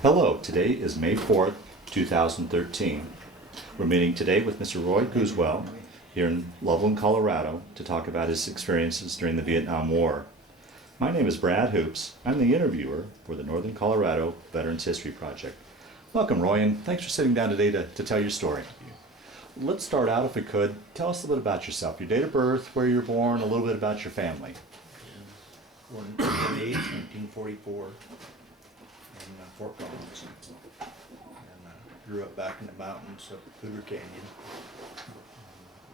Hello, today is May 4th, 2013. We're meeting today with Mr. Roy Gueswel here in Loveland, Colorado to talk about his experiences during the Vietnam War. My name is Brad Hoops. I'm the interviewer for the Northern Colorado Veterans History Project. Welcome, Roy, and thanks for sitting down today to tell your story. Let's start out, if we could. Tell us a little bit about yourself, your date of birth, where you were born, a little bit about your family. Born in May 1944 in Fort Collins, and grew up back in the mountains up Cougar Canyon.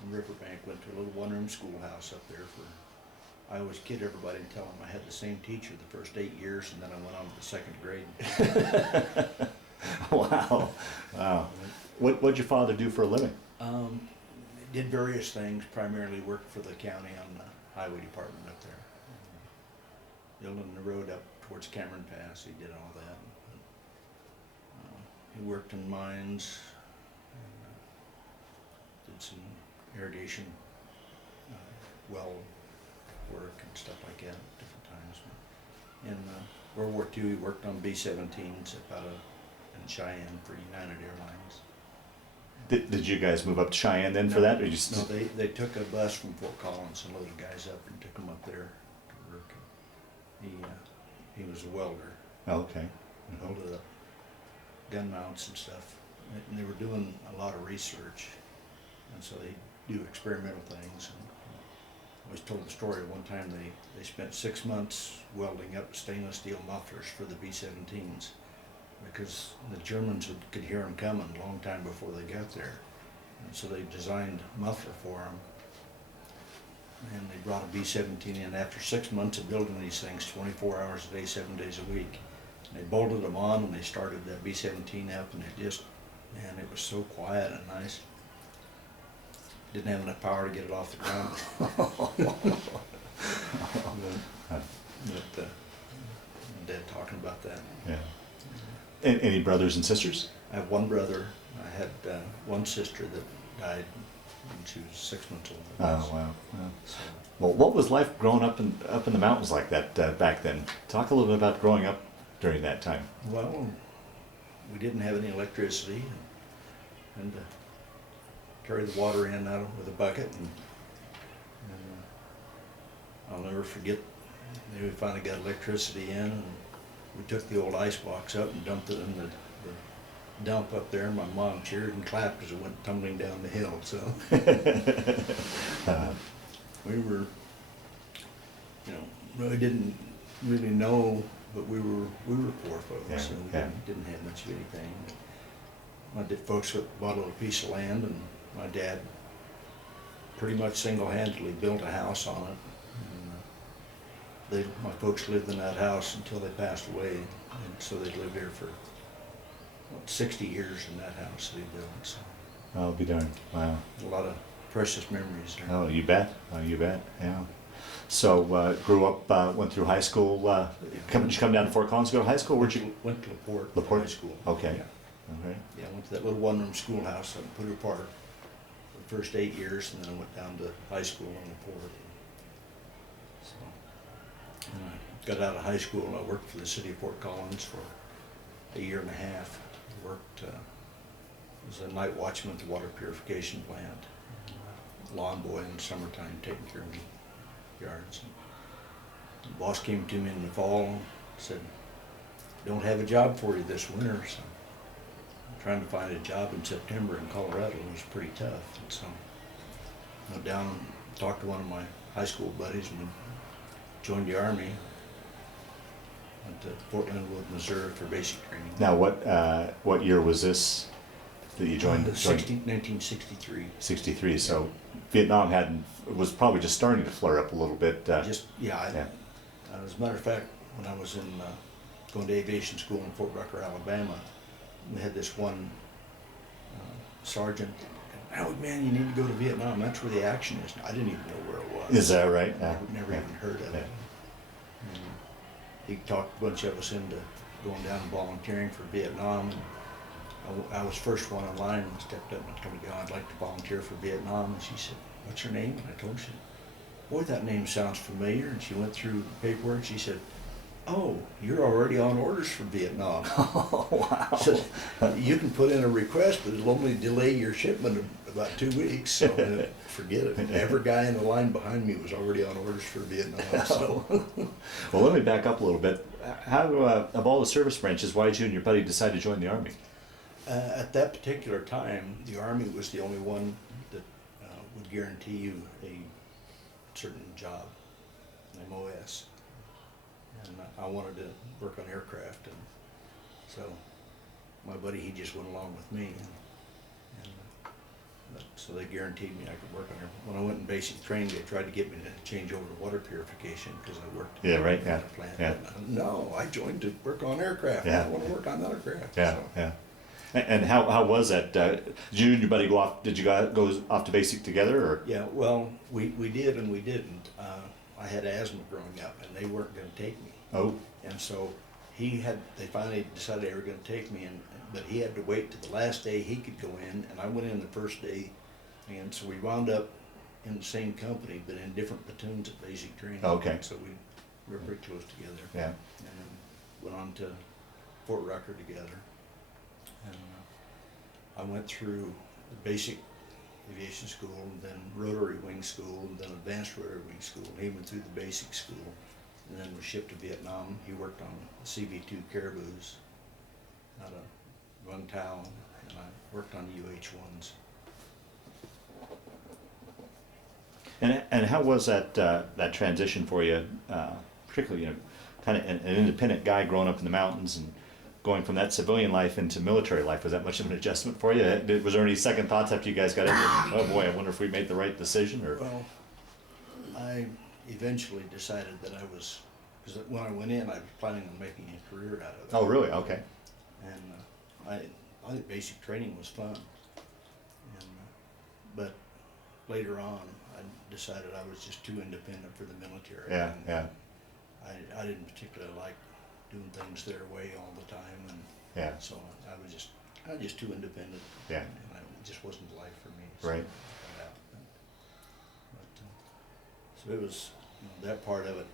In Riverbank, went to a little one-room schoolhouse up there for, I always kid everybody and tell them I had the same teacher the first 8 years, and then I went on to the second grade. Wow. Wow. What'd your father do for a living? Did various things, primarily worked for the county on the highway department up there. Building the road up towards Cameron Pass, he did all that. He worked in mines, and, did some irrigation, well work and stuff like that at different times. In World War II, he worked on B-17s out in Cheyenne for United Airlines. Did you guys move up to Cheyenne then for that? Or you just... No, they took a bus from Fort Collins and loaded guys up and took them up there to work. He was a welder. Oh, okay. Welded up gun mounts and stuff. And they were doing a lot of research, and so they do experimental things. And I was told the story one time they spent 6 months welding up stainless steel mufflers for the B-17s. Because the Germans could hear them coming a long time before they got there. And so they designed a muffler for them. And they brought a B-17 in after 6 months of building these things, 24 hours a day, 7 days a week. And they bolted them on and they started that B-17 up, and it just, man, it was so quiet and nice. Didn't have enough power to get it off the ground. But Dad talking about that. Yeah. Any brothers and sisters? I have one brother. I had one sister that died when she was 6 months old. Oh, wow. Wow. So, Well, what was life growing up in the mountains like that back then? Talk a little bit about growing up during that time. well, we didn't have any electricity, and carry the water in out with a bucket, and I'll never forget. We finally got electricity in, and we took the old ice box up and dumped it in the dump up there, and my mom cheered and clapped as it went tumbling down the hill. So we were, really didn't really know, but we were poor folks, Yeah, so we yeah. didn't have much of anything. My folks bought a little piece of land, and my dad pretty much single-handedly built a house on it. My folks lived in that house until they passed away, and so they lived there for 60 years in that house they built. So I'll be darned. Wow. a lot of precious memories there. Oh, you bet. Oh, you bet. Yeah. So grew up, went through high school. Did you come down to Fort Collins to go to high school? Where'd you? Went to LaPorte, LaPorte? High School. Okay. Yeah. Okay. Yeah, I went to that little one-room schoolhouse up in Poudre Park for the first 8 years, and then I went down to high school in LaPorte. So, when I got out of high school, I worked for the city of Fort Collins for a year and a half. I worked as a night watchman at the water purification plant, lawn boy in the summertime, taking care of the yards. The boss came to me in the fall and said, "Don't have a job for you this winter." So trying to find a job in September in Colorado was pretty tough. And so I went down and talked to one of my high school buddies, and we joined the Army. Went to Fort Linwood, Missouri for basic training. Now, what year was this that you joined? 1963. 63. So Vietnam was probably just starting to flare up a little bit. As a matter of fact, when I was going to aviation school in Fort Rucker, Alabama, we had this one sergeant. "Oh man, you need to go to Vietnam. That's where the action is." I didn't even know where it was. Is that right? Never even heard of it. And he talked a bunch of us into going down and volunteering for Vietnam. And I was first one in line and stepped up and told me, "I'd like to volunteer for Vietnam." And she said, "What's your name?" And I told her. She said, "Boy, that name sounds familiar." And she went through the paperwork. She said, "Oh, you're already on orders for Vietnam. Oh, wow. So you can put in a request, but it'll only delay your shipment about 2 weeks." So forget it. Every guy in the line behind me was already on orders for Vietnam. So Well, let me back up a little bit. How, of all the service branches, why did you and your buddy decide to join the Army? at that particular time, the Army was the only one that would guarantee you a certain job, an MOS. And I wanted to work on aircraft, and so my buddy, he just went along with me. So they guaranteed me I could work on air. When I went in basic training, they tried to get me to change over to water purification because I worked Yeah, right, in yeah, a plant. yeah. No, I joined to work on aircraft. Yeah. I want to work on aircraft. Yeah, So, yeah. And how was that? Did you and your buddy go off? Did you go off to basic together, or? yeah, well, we did and we didn't. I had asthma growing up, and they weren't going to take me. Oh, And so they finally decided they were going to take me, but he had to wait till the last day he could go in, and I went in the first day. And so we wound up in the same company, but in different platoons at basic training. Okay. So we were pretty close together. yeah. And went on to Fort Rucker together. And I went through the basic aviation school, and then rotary wing school, and then advanced rotary wing school. He went through the basic school, and then was shipped to Vietnam. He worked on the CV-2 Caribous out of Vung Tau, and I worked on the UH-1s. And how was that transition for you, particularly, kind of an independent guy growing up in the mountains and going from that civilian life into military life? Was that much of an adjustment for you? Was there any second thoughts after you guys got in? Oh boy, I wonder if we made the right decision, or? Well, I eventually decided that because when I went in, I was planning on making a career out of it. Oh, really? Okay. And I think basic training was fun. But later on, I decided I was just too independent for the military. Yeah, And yeah, I didn't particularly like doing things their way all the time, and yeah, so I was just too independent. yeah. And it just wasn't the life for me. So Right. I got out. So it was, that part of it,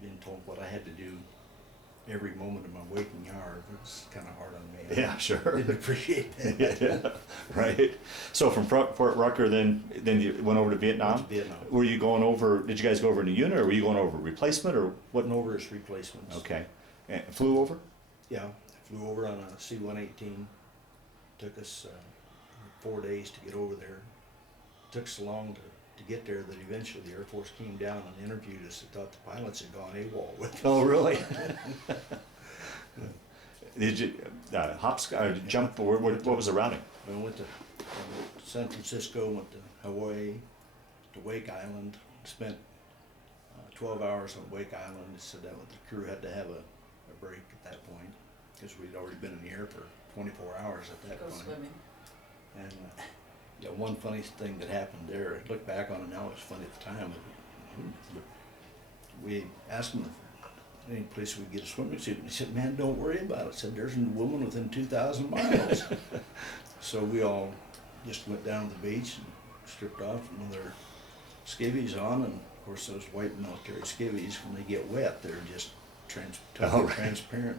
being told what I had to do every moment of my waking hour, was kind of hard on me. Yeah, I sure. didn't appreciate that. Yeah, right. So from Fort Rucker, then you went over to Vietnam? Went to Vietnam. Were you going over, did you guys go over in a unit, or were you going over replacement, or what? Went over as replacements. Okay. And flew over? Yeah, flew over on a C-118. Took us 4 days to get over there. Took so long to get there that eventually the Air Force came down and interviewed us. They thought the pilots had gone AWOL with us. Oh, really? Did you jump, or what was the routing? We went to San Francisco, went to Hawaii, to Wake Island, spent 12 hours on Wake Island. They said that the crew had to have a break at that point because we'd already been in the air for 24 hours at that Go point. swimming. And yeah, one funny thing that happened there, I look back on it now, it was funny at the time, but we asked him if any place we could get a swimming suit, and he said, "Man, don't worry about it." Said, "There's a woman within 2,000 miles." So we all just went down to the beach and stripped off and with our skivvies on, and of course those white military skivvies, when they get wet, they're just totally right. transparent.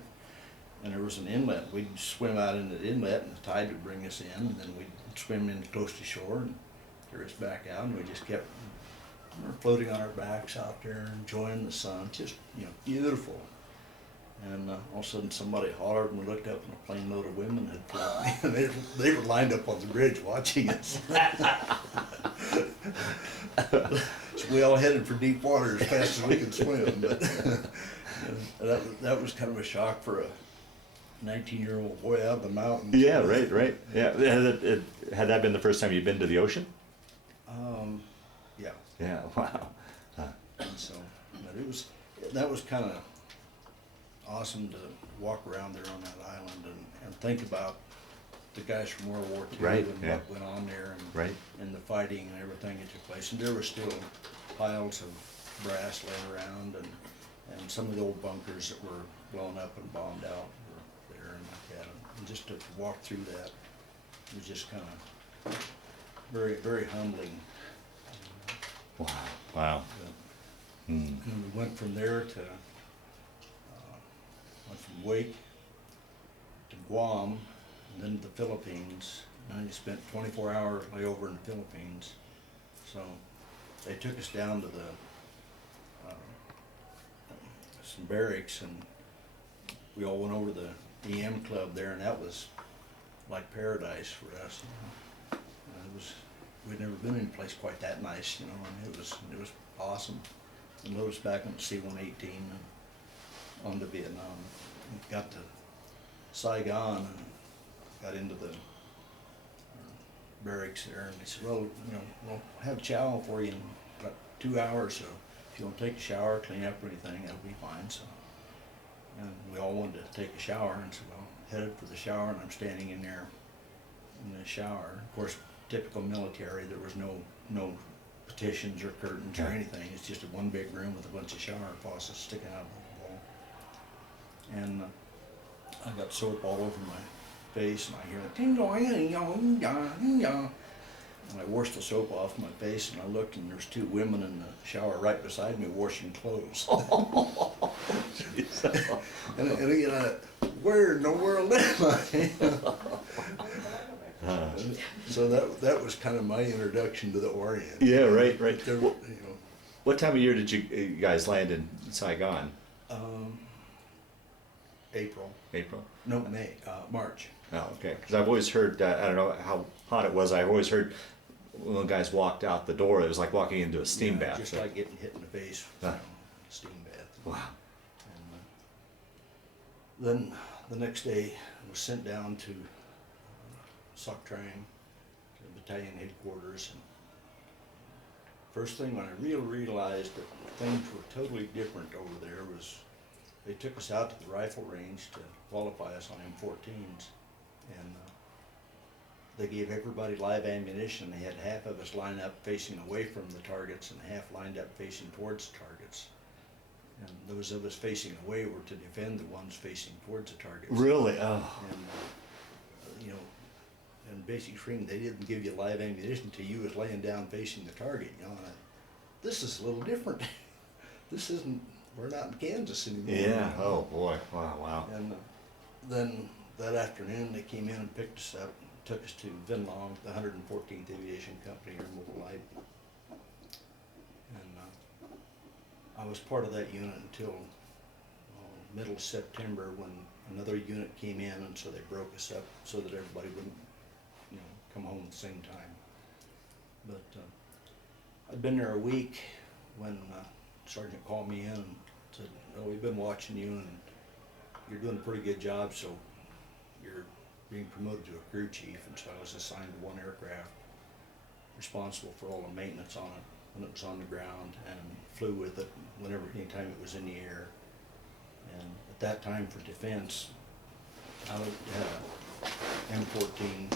And there was an inlet. We'd swim out into the inlet, and the tide would bring us in, and then we'd swim in close to shore and carry us back out, and we just kept floating on our backs out there, enjoying the sun, just, beautiful. And all of a sudden somebody hollered, and we looked up, and a plane load of women had flown in. They were lined up on the bridge watching us. So we all headed for deep water as fast as we could swim, but that was kind of a shock for a 19-year-old boy out of the mountains. Yeah, right. Yeah. Had that been the first time you'd been to the ocean? Yeah. Yeah, wow. And so, but that was kind of awesome to walk around there on that island and think about the guys from World War II Right, and yeah. what went on there Right. and the fighting and everything that took place. And there were still piles of brass laying around, and some of the old bunkers that were blown up and bombed out were there and like that. And just to walk through that was just kind of very, very humbling. Wow. And we went from there to Went from Wake to Guam, and then to the Philippines. And I spent 24 hours layover in the Philippines. So they took us down to the some barracks, and we all went over to the EM club there, and that was like paradise for us. We'd never been in a place quite that nice, you know, and it was awesome. And loaded us back on the C-118 and on to Vietnam. Got to Saigon and got into the barracks there, and they said, well, you know, we'll have chow for you in about 2 hours, so if you want to take a shower, clean up or anything, that'll be fine. So, and we all wanted to take a shower, and so well, headed for the shower, and I'm standing in there in the shower. Of course, typical military, there was no partitions or curtains or anything. It's just a one big room with a bunch of shower faucets sticking out of the wall. And I got soap all over my face, and I hear it, ding dong, ding dong, ding dong. And I washed the soap off my face, and I looked, and there's 2 women in the shower right beside me washing clothes. and you know, where in the world am I? So that was kind of my introduction to the Orient. Yeah, right. There, Well, you know, what time of year did you guys land in Saigon? April. April? No, May, March. Oh, okay. Because I've always heard, I don't know how hot it was, I've always heard when the guys walked out the door, it was like walking into a steam bath. Just like getting hit in the face with a steam bath. Wow. And then the next day, I was sent down to Soc Trang, to the battalion headquarters. And first thing when I realized that things were totally different over there was they took us out to the rifle range to qualify us on M14s, and they gave everybody live ammunition. They had half of us lined up facing away from the targets and half lined up facing towards the targets. And those of us facing away were to defend the ones facing towards the targets. Really? Oh. And, you know, in basic training, they didn't give you live ammunition till you was laying down facing the target. You know, and this is a little different. This isn't, we're not in Kansas anymore. Yeah, oh boy, wow. And then that afternoon, they came in and picked us up and took us to Vinlong, the 114th Aviation Company, or Mobile Light. And I was part of that unit until middle of September, when another unit came in, and so they broke us up so that everybody wouldn't, you know, come home at the same time. But I'd been there a week when Sergeant called me in and said, "Oh, we've been watching you, and you're doing a pretty good job, so you're being promoted to a crew chief." And so I was assigned to one aircraft, responsible for all the maintenance on it when it was on the ground, and flew with it anytime it was in the air. And at that time, for defense, I had a M14,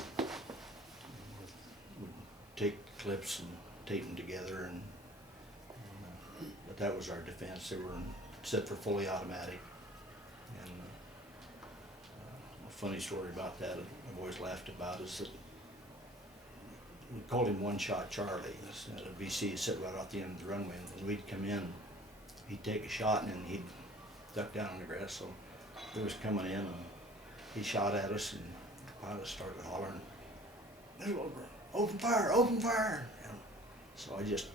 would take clips and tape them together, and but that was our defense. They were set for fully automatic. And a funny story about that I've always laughed about is that we called him One Shot Charlie. At a VC sit right off the end of the runway, and when we'd come in, he'd take a shot and then he'd duck down on the grass. So he was coming in and he shot at us, and the pilot started hollering, "Open fire, open fire!" And so I just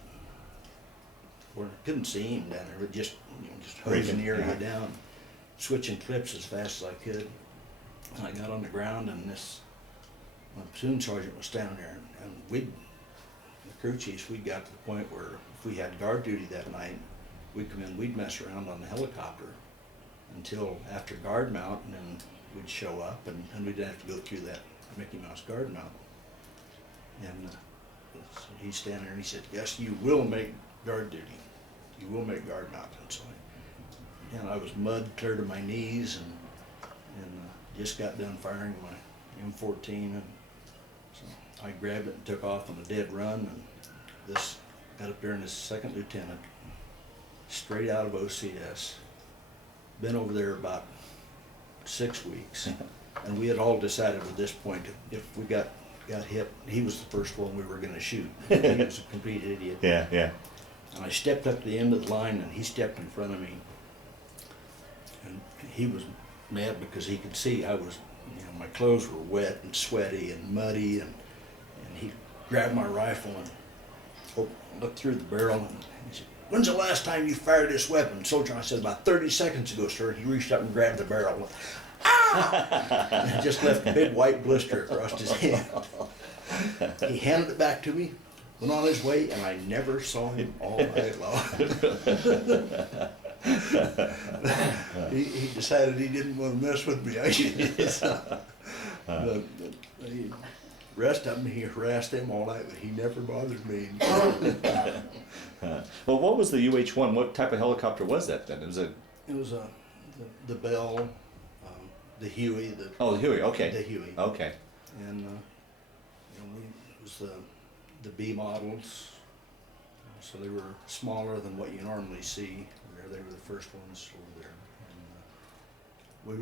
couldn't see him down there, but just hosing the area down, switching clips as fast as I could. And I got on the ground, and my platoon sergeant was standing there, and the crew chiefs, we got to the point where if we had guard duty that night, we'd come in, we'd mess around on the helicopter until after guard mount, and then we'd show up, and we didn't have to go through that Mickey Mouse guard mount. And so he's standing there, and he said, "Yes, you will make guard duty. You will make guard mount." And so I was mud clear to my knees, and just got done firing my M14, and so I grabbed it and took off on a dead run, and this got up there in this second lieutenant, straight out of OCS, been over there about 6 weeks, and we had all decided at this point if we got hit, he was the first one we were going to shoot. He was a complete idiot. Yeah. And I stepped up to the end of the line, and he stepped in front of me, and he was mad because he could see I was, my clothes were wet and sweaty and muddy, and he grabbed my rifle and looked through the barrel and he said, "When's the last time you fired this weapon, soldier?" I said, "About 30 seconds ago, sir." He reached up and grabbed the barrel. Ah! And just left a big white blister across his hand. He handed it back to me, went on his way, and I never saw him all night long. He decided he didn't want to mess with me, I guess. The rest of them, he harassed them all night, but he never bothered me. Well, what was the UH-1? What type of helicopter was that then? It was the Bell, the Huey. The Huey, okay. The Huey. Okay. And it was the B models, so they were smaller than what you normally see. They were the first ones over there. And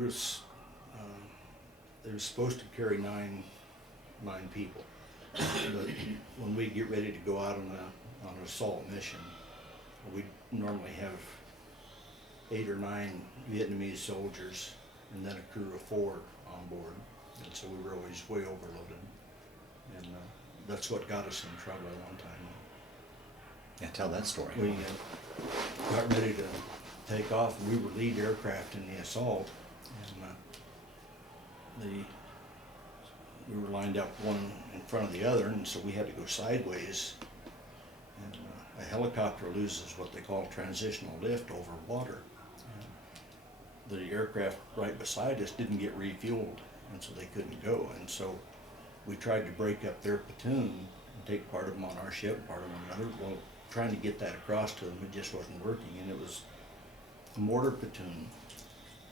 they were supposed to carry nine people, but when we get ready to go out on an assault mission, we normally have 8 or 9 Vietnamese soldiers and then a crew of 4 on board, and so we were always way overloaded, and that's what got us in trouble at one time. Yeah, tell that story. We got ready to take off, and we were lead aircraft in the assault, and we were lined up one in front of the other, and so we had to go sideways, and a helicopter loses what they call transitional lift over water. And the aircraft right beside us didn't get refueled, and so they couldn't go, and so we tried to break up their platoon and take part of them on our ship, part of them on another. Well, trying to get that across to them, it just wasn't working, and it was a mortar platoon,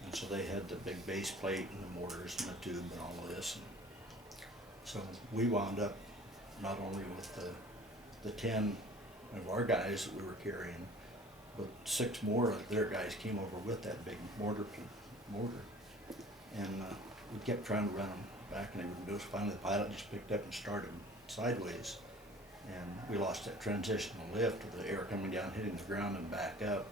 and so they had the big base plate and the mortars and the tube and all of this, and so we wound up not only with the 10 of our guys that we were carrying, but 6 more of their guys came over with that big mortar, and we kept trying to run them back, and they wouldn't go. So finally, the pilot just picked up and started sideways, and we lost that transitional lift of the air coming down, hitting the ground, and back up,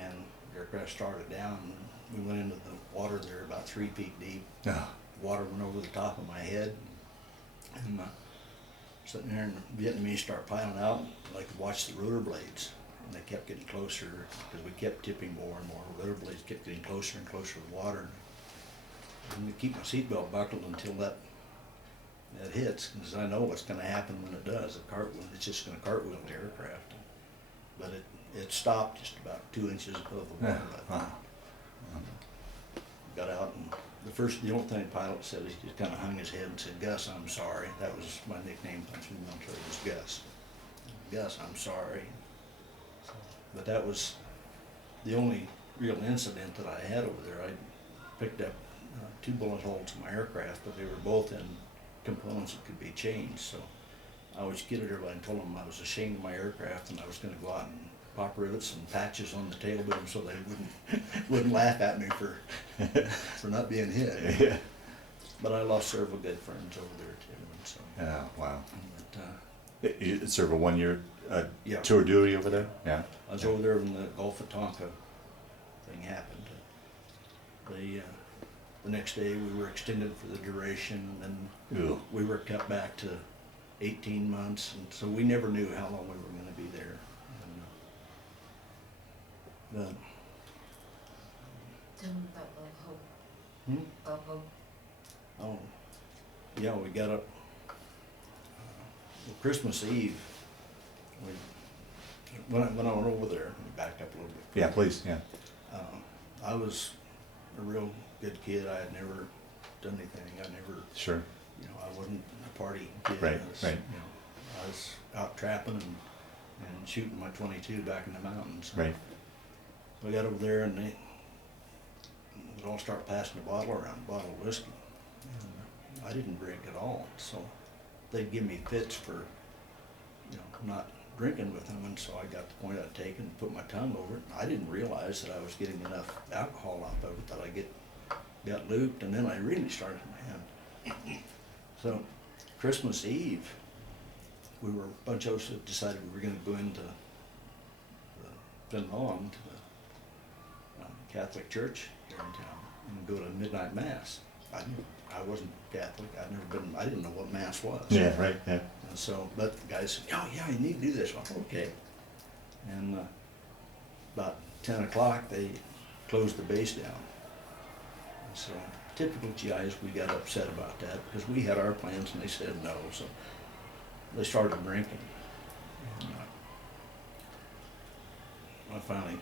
and the aircraft started down, and we went into the water there about 3 feet deep. Oh. Water went over the top of my head, and sitting there, and the Vietnamese start piling out. I could watch the rotor blades, and they kept getting closer because we kept tipping more and more. Rotor blades kept getting closer and closer to the water. And to keep my seatbelt buckled until that hits, because I know what's going to happen when it does. It's just going to cartwheel the aircraft. But it stopped just about 2 inches above the water. Wow. Got out, and the only thing the pilot said, he just kind of hung his head and said, "Gus, I'm sorry." That was my nickname through the military, was Gus. "Gus, I'm sorry." But that was the only real incident that I had over there. I picked up 2 bullet holes in my aircraft, but they were both in components that could be changed. So I always kidded everybody and told them I was ashamed of my aircraft, and I was going to go out and pop rivets and patches on the tail boom so they wouldn't laugh at me for not being hit. Yeah. But I lost several good friends over there too. And so. Yeah. Wow. But, You served a 1-year yeah. tour duty over there. Yeah. I was over there when the Gulf of Tonkin thing happened. The next day we were extended for the duration, and then we were cut back to 18 months, and so we never knew how long we were going to be there. And, Tell me about Bob Hope. Bob Hope. Oh, yeah, we got up Christmas Eve. When I went over there, let me back up a little bit. Yeah, please. Yeah. I was a real good kid. I had never done anything. Sure. I wasn't a party kid. Right. Right. I was out trapping and shooting my .22 back in the mountains. Right. So I got over there, and they would all start passing a bottle around, a bottle of whiskey. And I didn't drink at all, so they'd give me fits for, not drinking with them, and so I got the point I'd taken and put my tongue over it. I didn't realize that I was getting enough alcohol out of it that I got looped, and then I really started my hand. So Christmas Eve, a bunch of us had decided we were going to go into Finland to the Catholic Church here in town. and go to midnight mass. I wasn't Catholic. I didn't know what mass was. Yeah, right, yeah. And so, but the guy said, "Oh yeah, you need to do this." Well, okay. And about 10 o'clock, they closed the base down. And so, typical GIs, we got upset about that because we had our plans and they said no. So they started drinking. And, I finally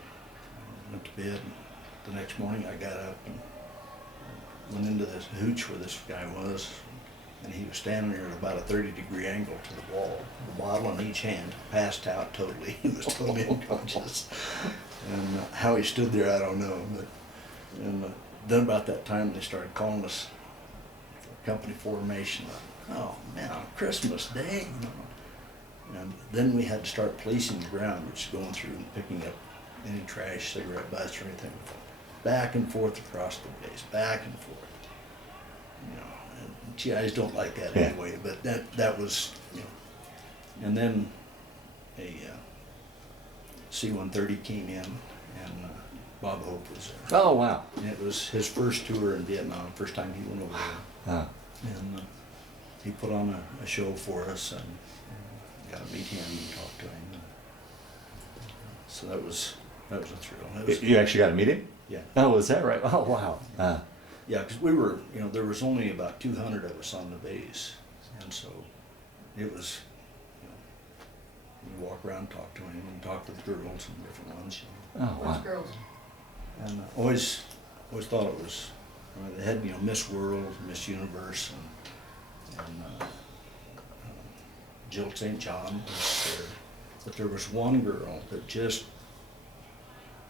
went to bed. And the next morning, I got up and went into this hooch where this guy was, and he was standing there at about a 30-degree angle to the wall, the bottle in each hand, passed out totally. He was totally unconscious. And how he stood there, I don't know. But then about that time, they started calling us for company formation. Oh man, on Christmas Day, you know. And then we had to start policing the ground, which is going through and picking up any trash, cigarette butts or anything. Back and forth across the base, back and forth. You know, and GIs don't like that anyway, but that was, you know. And then a C-130 came in, and Bob Hope was there. Oh, wow. And it was his first tour in Vietnam, first time he went over there. And he put on a show for us, and got to meet him and talk to him. So that was a thrill. That was, You actually got to meet him? yeah. Oh, is that right? Oh, wow. Yeah, because we were, you know, there was only about 200 of us on the base, and so it was, you know, we walk around, talk to him, and talk to the girls and different ones. You know. Oh, What's wow. girls? And always thought it was, they had, you know, Miss World, Miss Universe, and Jill St. John was there. But there was one girl that just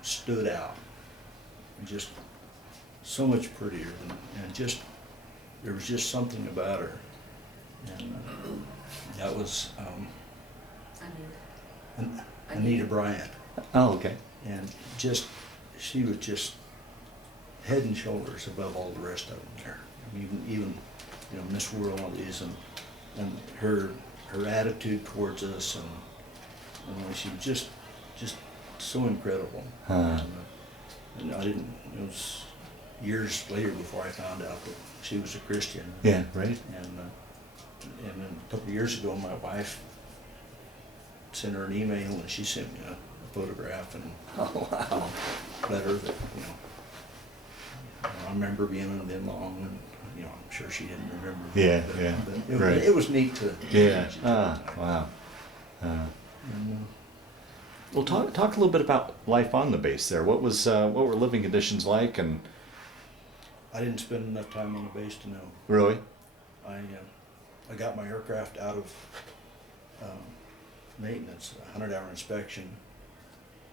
stood out, and just so much prettier, and just, there was just something about her. And that was Anita Bryant. Oh, okay. And just, she was just head and shoulders above all the rest of them there. I mean, even you know, Miss World and her attitude towards us, and she was just so incredible. And I didn't, it was years later before I found out that she was a Christian. Yeah, right. And then a couple of years ago, my wife sent her an email, and she sent me a photograph and letter that, you know, I remember being in Bin Long, and you know, I'm sure she didn't remember. Yeah, but, yeah, but right. it was neat to. Yeah. Wow. And, Well, talk a little bit about life on the base there. What were living conditions like, and I didn't spend enough time on the base to know. really? I got my aircraft out of maintenance, a 100-hour inspection,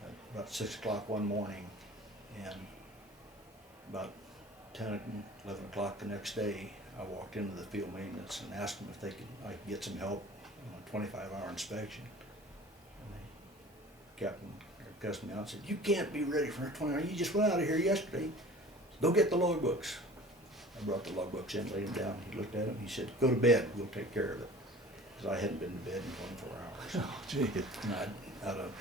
at about 6 o'clock one morning, and about 10, 11 o'clock the next day, I walked into the field maintenance and asked them if I could get some help on a 25-hour inspection. And the captain cussed me out and said, "You can't be ready for a 20-hour. You just went out of here yesterday. Go get the logbooks." I brought the logbooks in, laid them down. He looked at them. He said, "Go to bed. We'll take care of it." Because I hadn't been to bed in 24 hours. Oh, gee. And out of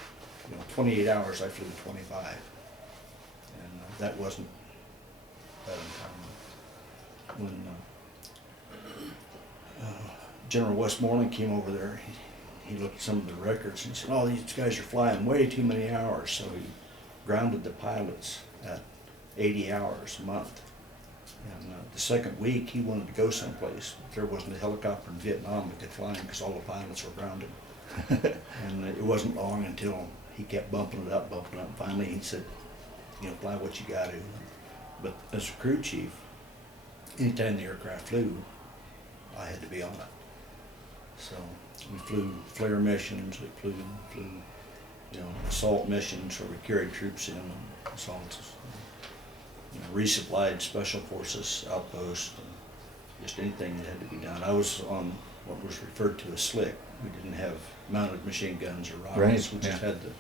28 hours, I flew 25. And that wasn't that uncommon. When General Westmoreland came over there, he looked at some of the records and he said, "Oh, these guys are flying way too many hours." So he grounded the pilots at 80 hours a month. And the second week, he wanted to go someplace. There wasn't a helicopter in Vietnam that could fly him because all the pilots were grounded. And it wasn't long until he kept bumping it up. And finally, he said, "Fly what you got to." But as a crew chief, anytime the aircraft flew, I had to be on it. So we flew flare missions, we flew assault missions where we carried troops in, assaults, resupplied special forces outposts, and just anything that had to be done. I was on what was referred to as slick. We didn't have mounted machine guns or rockets. Right, We just had the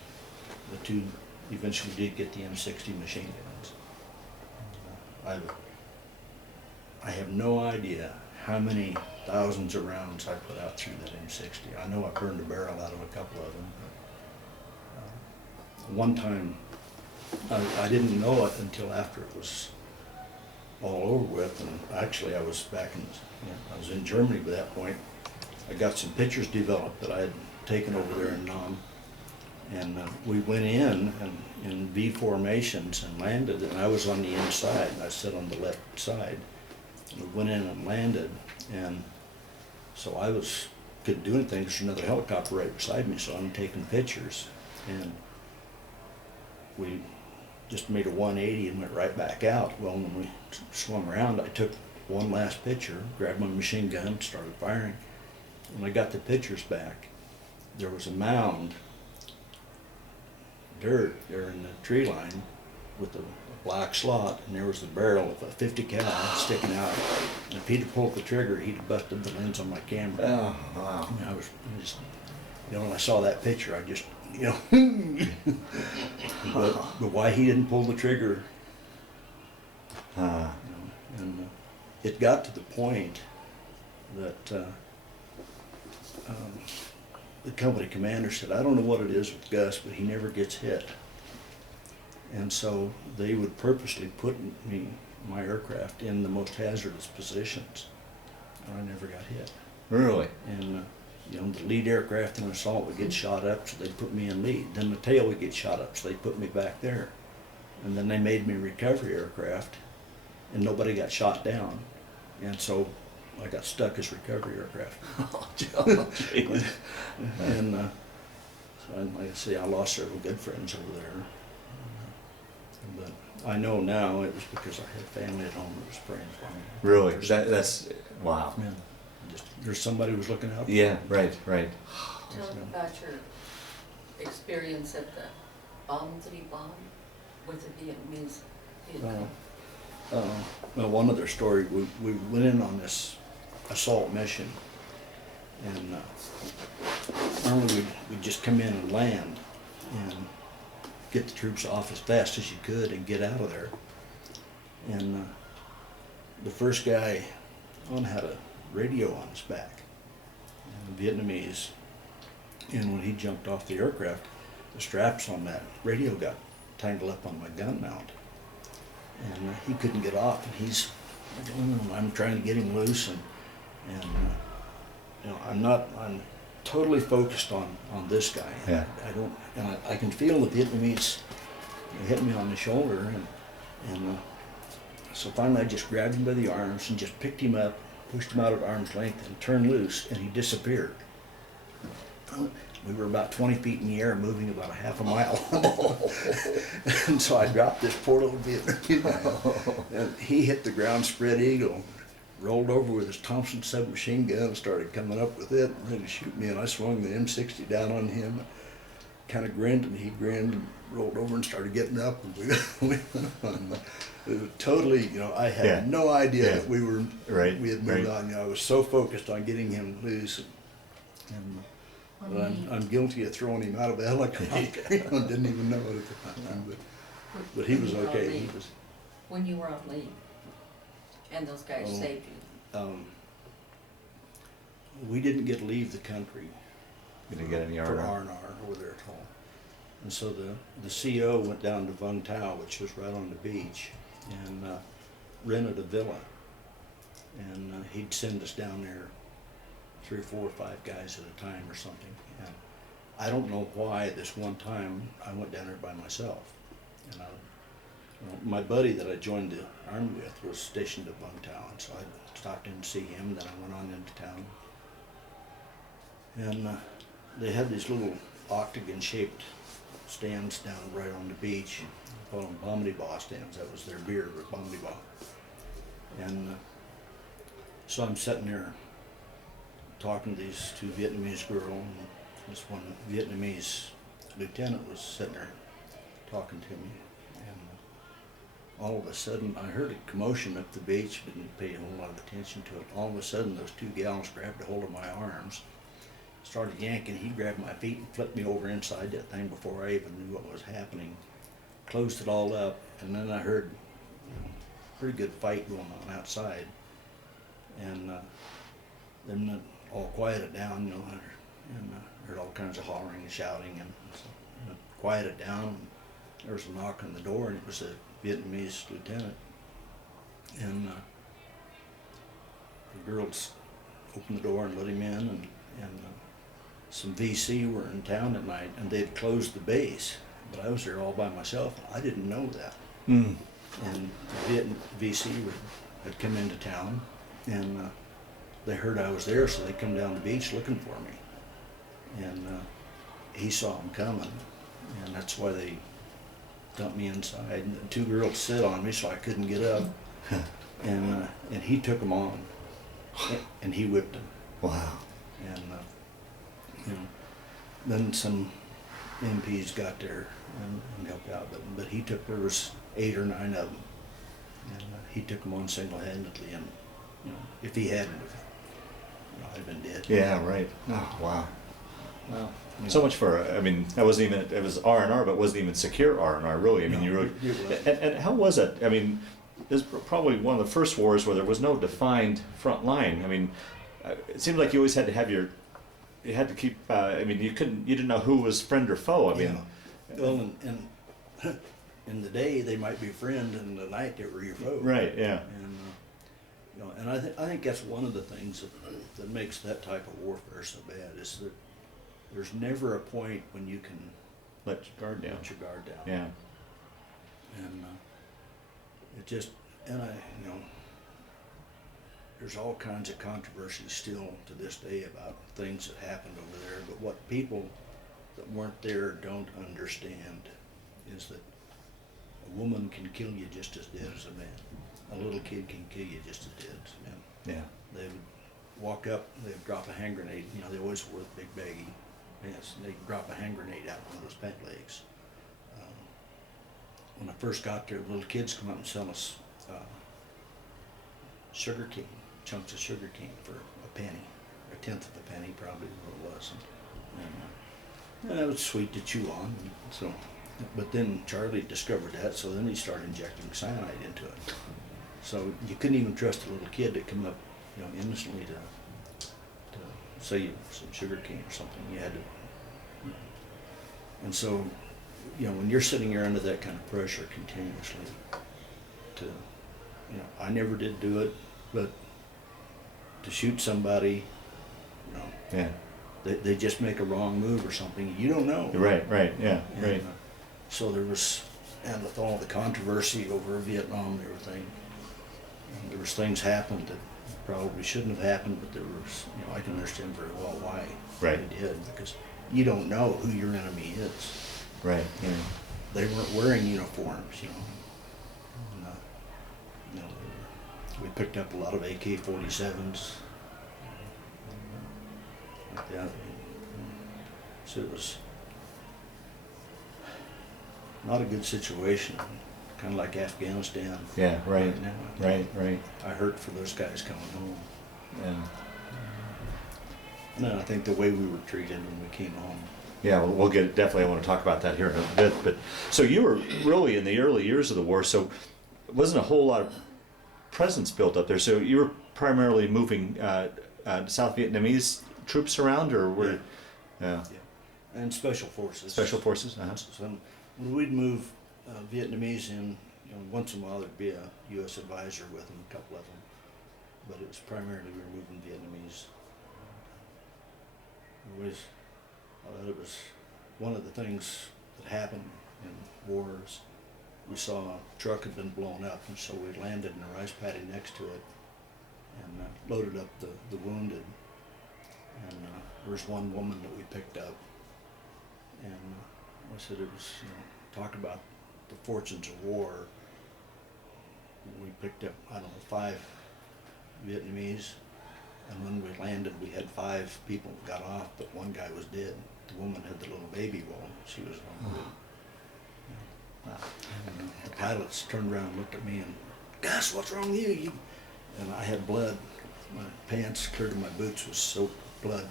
two. Eventually, we did get the M60 machine guns. I have no idea how many thousands of rounds I put out through that M60. I know I burned a barrel out of a couple of them. But, one time, I didn't know it until after it was all over with. And actually, I was I was in Germany by that point. I got some pictures developed that I had taken over there in Nam. And we went in V formations and landed, and I was on the inside, and I sat on the left side. And we went in and landed, and so couldn't do anything. There's another helicopter right beside me, so I'm taking pictures. And we just made a 180 and went right back out. Well, when we swung around, I took one last picture, grabbed my machine gun, started firing. When I got the pictures back, there was a mound, dirt there in the tree line with a black slot, and there was the barrel of a 50 cal sticking out. And if he'd have pulled the trigger, he'd have busted the lens on my camera. Oh, wow. And I was just, when I saw that picture, I just, but why he didn't pull the trigger, and it got to the point that the company commander said, I don't know what it is with Gus, but he never gets hit. And so they would purposely put my aircraft in the most hazardous positions, and I never got hit. Really? And the lead aircraft in assault would get shot up, so they'd put me in lead. Then the tail would get shot up, so they'd put me back there. And then they made me recovery aircraft, and nobody got shot down. And so I got stuck as recovery aircraft. And so like I say, I lost several good friends over there. But I know now it was because I had family at home that was praying for me. Really? That's wow. Yeah. There's somebody who was looking out for me. Yeah, right. Tell them about your experience at the bombs that he bombed with the Vietnamese. Well, one other story, we went in on this assault mission, and normally we'd just come in and land and get the troops off as fast as you could and get out of there. And the first guy on had a radio on his back, and the Vietnamese, and when he jumped off the aircraft, the straps on that radio got tangled up on my gun mount, and he couldn't get off, and I'm trying to get him loose, and I'm totally focused on this guy. Yeah. I can feel the Vietnamese hit me on the shoulder, and so finally I just grabbed him by the arms and just picked him up, pushed him out at arm's length, and turned loose, and he disappeared. We were about 20 feet in the air, moving about a half a mile. And so I dropped this poor little Vietnamese, and he hit the ground spread eagle, rolled over with his Thompson submachine gun, and started coming up with it, ready to shoot me, and I swung the M60 down on him, kind of grinned, and he grinned, and rolled over and started getting up, and we went on. It was totally, I had no idea that we had moved on. I was so focused on getting him loose, and but I'm guilty of throwing him out of a helicopter. Didn't even know it at the time, but he was okay. When you were on leave, and those guys saved you. We didn't get to leave the country. You didn't get any for R&R? R&R over there at all. And so the CO went down to Vung Tau, which was right on the beach, and rented a villa. And he'd send us down there 3 or 4 or 5 guys at a time or something. And I don't know why this one time I went down there by myself. And my buddy that I joined the Army with was stationed at Vung Tau, and so I stopped in to see him, then I went on into town. And they had these little octagon-shaped stands down right on the beach. They called them Bomedy Ba stands. That was their beer, but Bomedy Ba. And so I'm sitting there talking to these 2 Vietnamese girls, and this one Vietnamese lieutenant was sitting there talking to me. And all of a sudden, I heard a commotion up the beach, didn't pay a whole lot of attention to it. All of a sudden, those 2 gals grabbed a hold of my arms, started yanking. He grabbed my feet and flipped me over inside that thing before I even knew what was happening. Closed it all up, and then I heard a pretty good fight going on outside. And then it all quieted down, and heard all kinds of hollering and shouting, and so it quieted down. And there was a knock on the door, and it was a Vietnamese lieutenant. And the girls opened the door and let him in, and some VC were in town at night, and they'd closed the base, but I was there all by myself. I didn't know that. Mm. And VC had come into town, and they heard I was there, so they come down the beach looking for me. And he saw them coming, and that's why they dumped me inside. And the two girls sit on me, so I couldn't get up. And he took them on, and he whipped them. Wow. And you know, then some MPs got there and helped out, but he took, there was 8 or 9 of them, and he took them on single-handedly. And you know, if he hadn't, I'd been dead. Yeah, right. Oh, wow. Wow. Yeah. So much for, I mean, that wasn't even, it was R&R, but it wasn't even secure R&R, really. I mean, No, you really, it wasn't. and how was it? I mean, this is probably one of the first wars where there was no defined front line. I mean, it seemed like you always had to have you had to keep, I mean, you didn't know who was friend or foe. I mean, Yeah. Well, and in the day they might be friend, and the night they were your foe. right, yeah. And you know, and I think that's one of the things that makes that type of warfare so bad, is that there's never a point when you can Let your guard down. let your guard down. Yeah. And it just, and you know, there's all kinds of controversy still to this day about things that happened over there, but what people that weren't there don't understand is that a woman can kill you just as dead as a man. A little kid can kill you just as dead as a man. Yeah. They would walk up, they'd drop a hand grenade, you know, they always wore the big baggy pants, and they'd drop a hand grenade out one of those pant legs. When I first got there, little kids come up and sell us sugar cane, chunks of sugar cane for a penny, a tenth of a penny probably what it was. And that was sweet to chew on. And so, but then Charlie discovered that, so then he started injecting cyanide into it. So you couldn't even trust a little kid that come up, you know, innocently to sell you some sugar cane or something. You had to, you know. And so, you know, when you're sitting there under that kind of pressure continuously, you know, I never did do it, but to shoot somebody, you know, Yeah. they just make a wrong move or something, you don't know. Right, yeah, And, right. so there was, and with all the controversy over Vietnam and everything, and there was things happened that probably shouldn't have happened, but there was, you know, I can understand very well why Right. they did, because you don't know who your enemy is. Right, yeah. They weren't wearing uniforms, you know. And, you know, we picked up a lot of AK-47s. Like that. So it was not a good situation, kind of like Afghanistan. Yeah, right, now. right. I hurt for those guys coming home. Yeah. And then I think the way we were treated when we came home. Yeah, we'll get, definitely, I want to talk about that here in a bit, but, so you were really in the early years of the war, so wasn't a whole lot of presence built up there, so you were primarily moving South Vietnamese troops around, or were, yeah, Yeah. And special forces. special forces? Uh-huh. So when we'd move Vietnamese in, you know, once in a while there'd be a U.S. advisor with them, a couple of them, but it was primarily we were moving Vietnamese. It was one of the things that happened in wars. We saw a truck had been blown up, and so we landed in a rice paddy next to it and loaded up the wounded. And there was one woman that we picked up, and I said it was, you know, talk about the fortunes of war. We picked up, I don't know, 5 Vietnamese, and when we landed we had 5 people that got off, but one guy was dead. The woman had the little baby roll. She was on good. And the pilots turned around and looked at me and, Gus, what's wrong with you? And I had blood. My pants clear to my boots was soaked with blood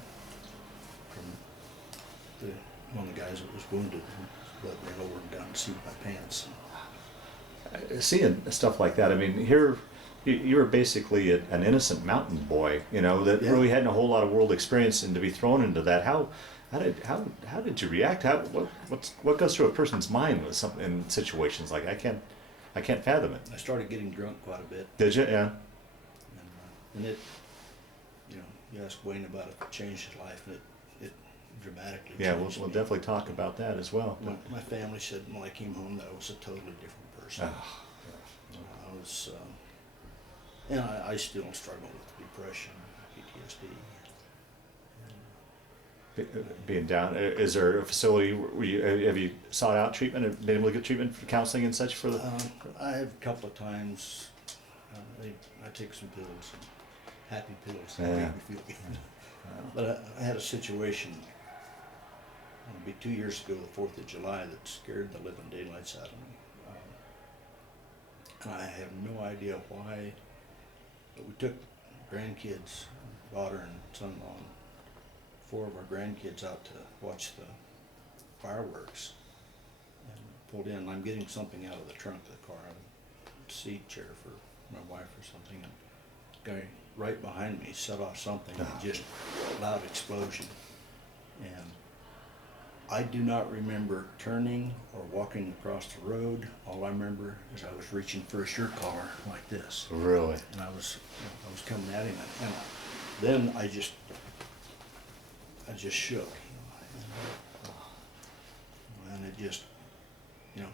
from one of the guys that was wounded. Blood ran over and down the seat of my pants. Seeing stuff like that, I mean, here, you were basically an innocent mountain boy, you know, that Yeah. really hadn't a whole lot of world experience, and to be thrown into that, how did you react? What goes through a person's mind with in situations like, I can't, I can't fathom it. I started getting drunk quite a bit, Did you? Yeah. and it, you know, you ask Wayne about it, it changed his life, and it dramatically Yeah, changed we'll me. definitely talk about that as well. My family said when I came home that I was a totally different person. Ah, I was, and I still struggle with depression, PTSD. being down, is there a facility where you, have you sought out treatment and been able to get treatment for counseling and such for the? I have a couple of times, I take some pills, and happy pills that Yeah. make me feel good. But I had a situation, it'll be 2 years ago, the 4th of July, that scared the living daylights out of me. And I have no idea why, but we took grandkids, daughter and son-in-law, and 4 of our grandkids out to watch the fireworks, and pulled in. I'm getting something out of the trunk of the car, a seat chair for my wife or something, and guy right behind me set off something, and just loud explosion. And I do not remember turning or walking across the road. All I remember is I was reaching for a shirt collar like this, Really? and I was coming at him, and then I just shook, and it just, you know,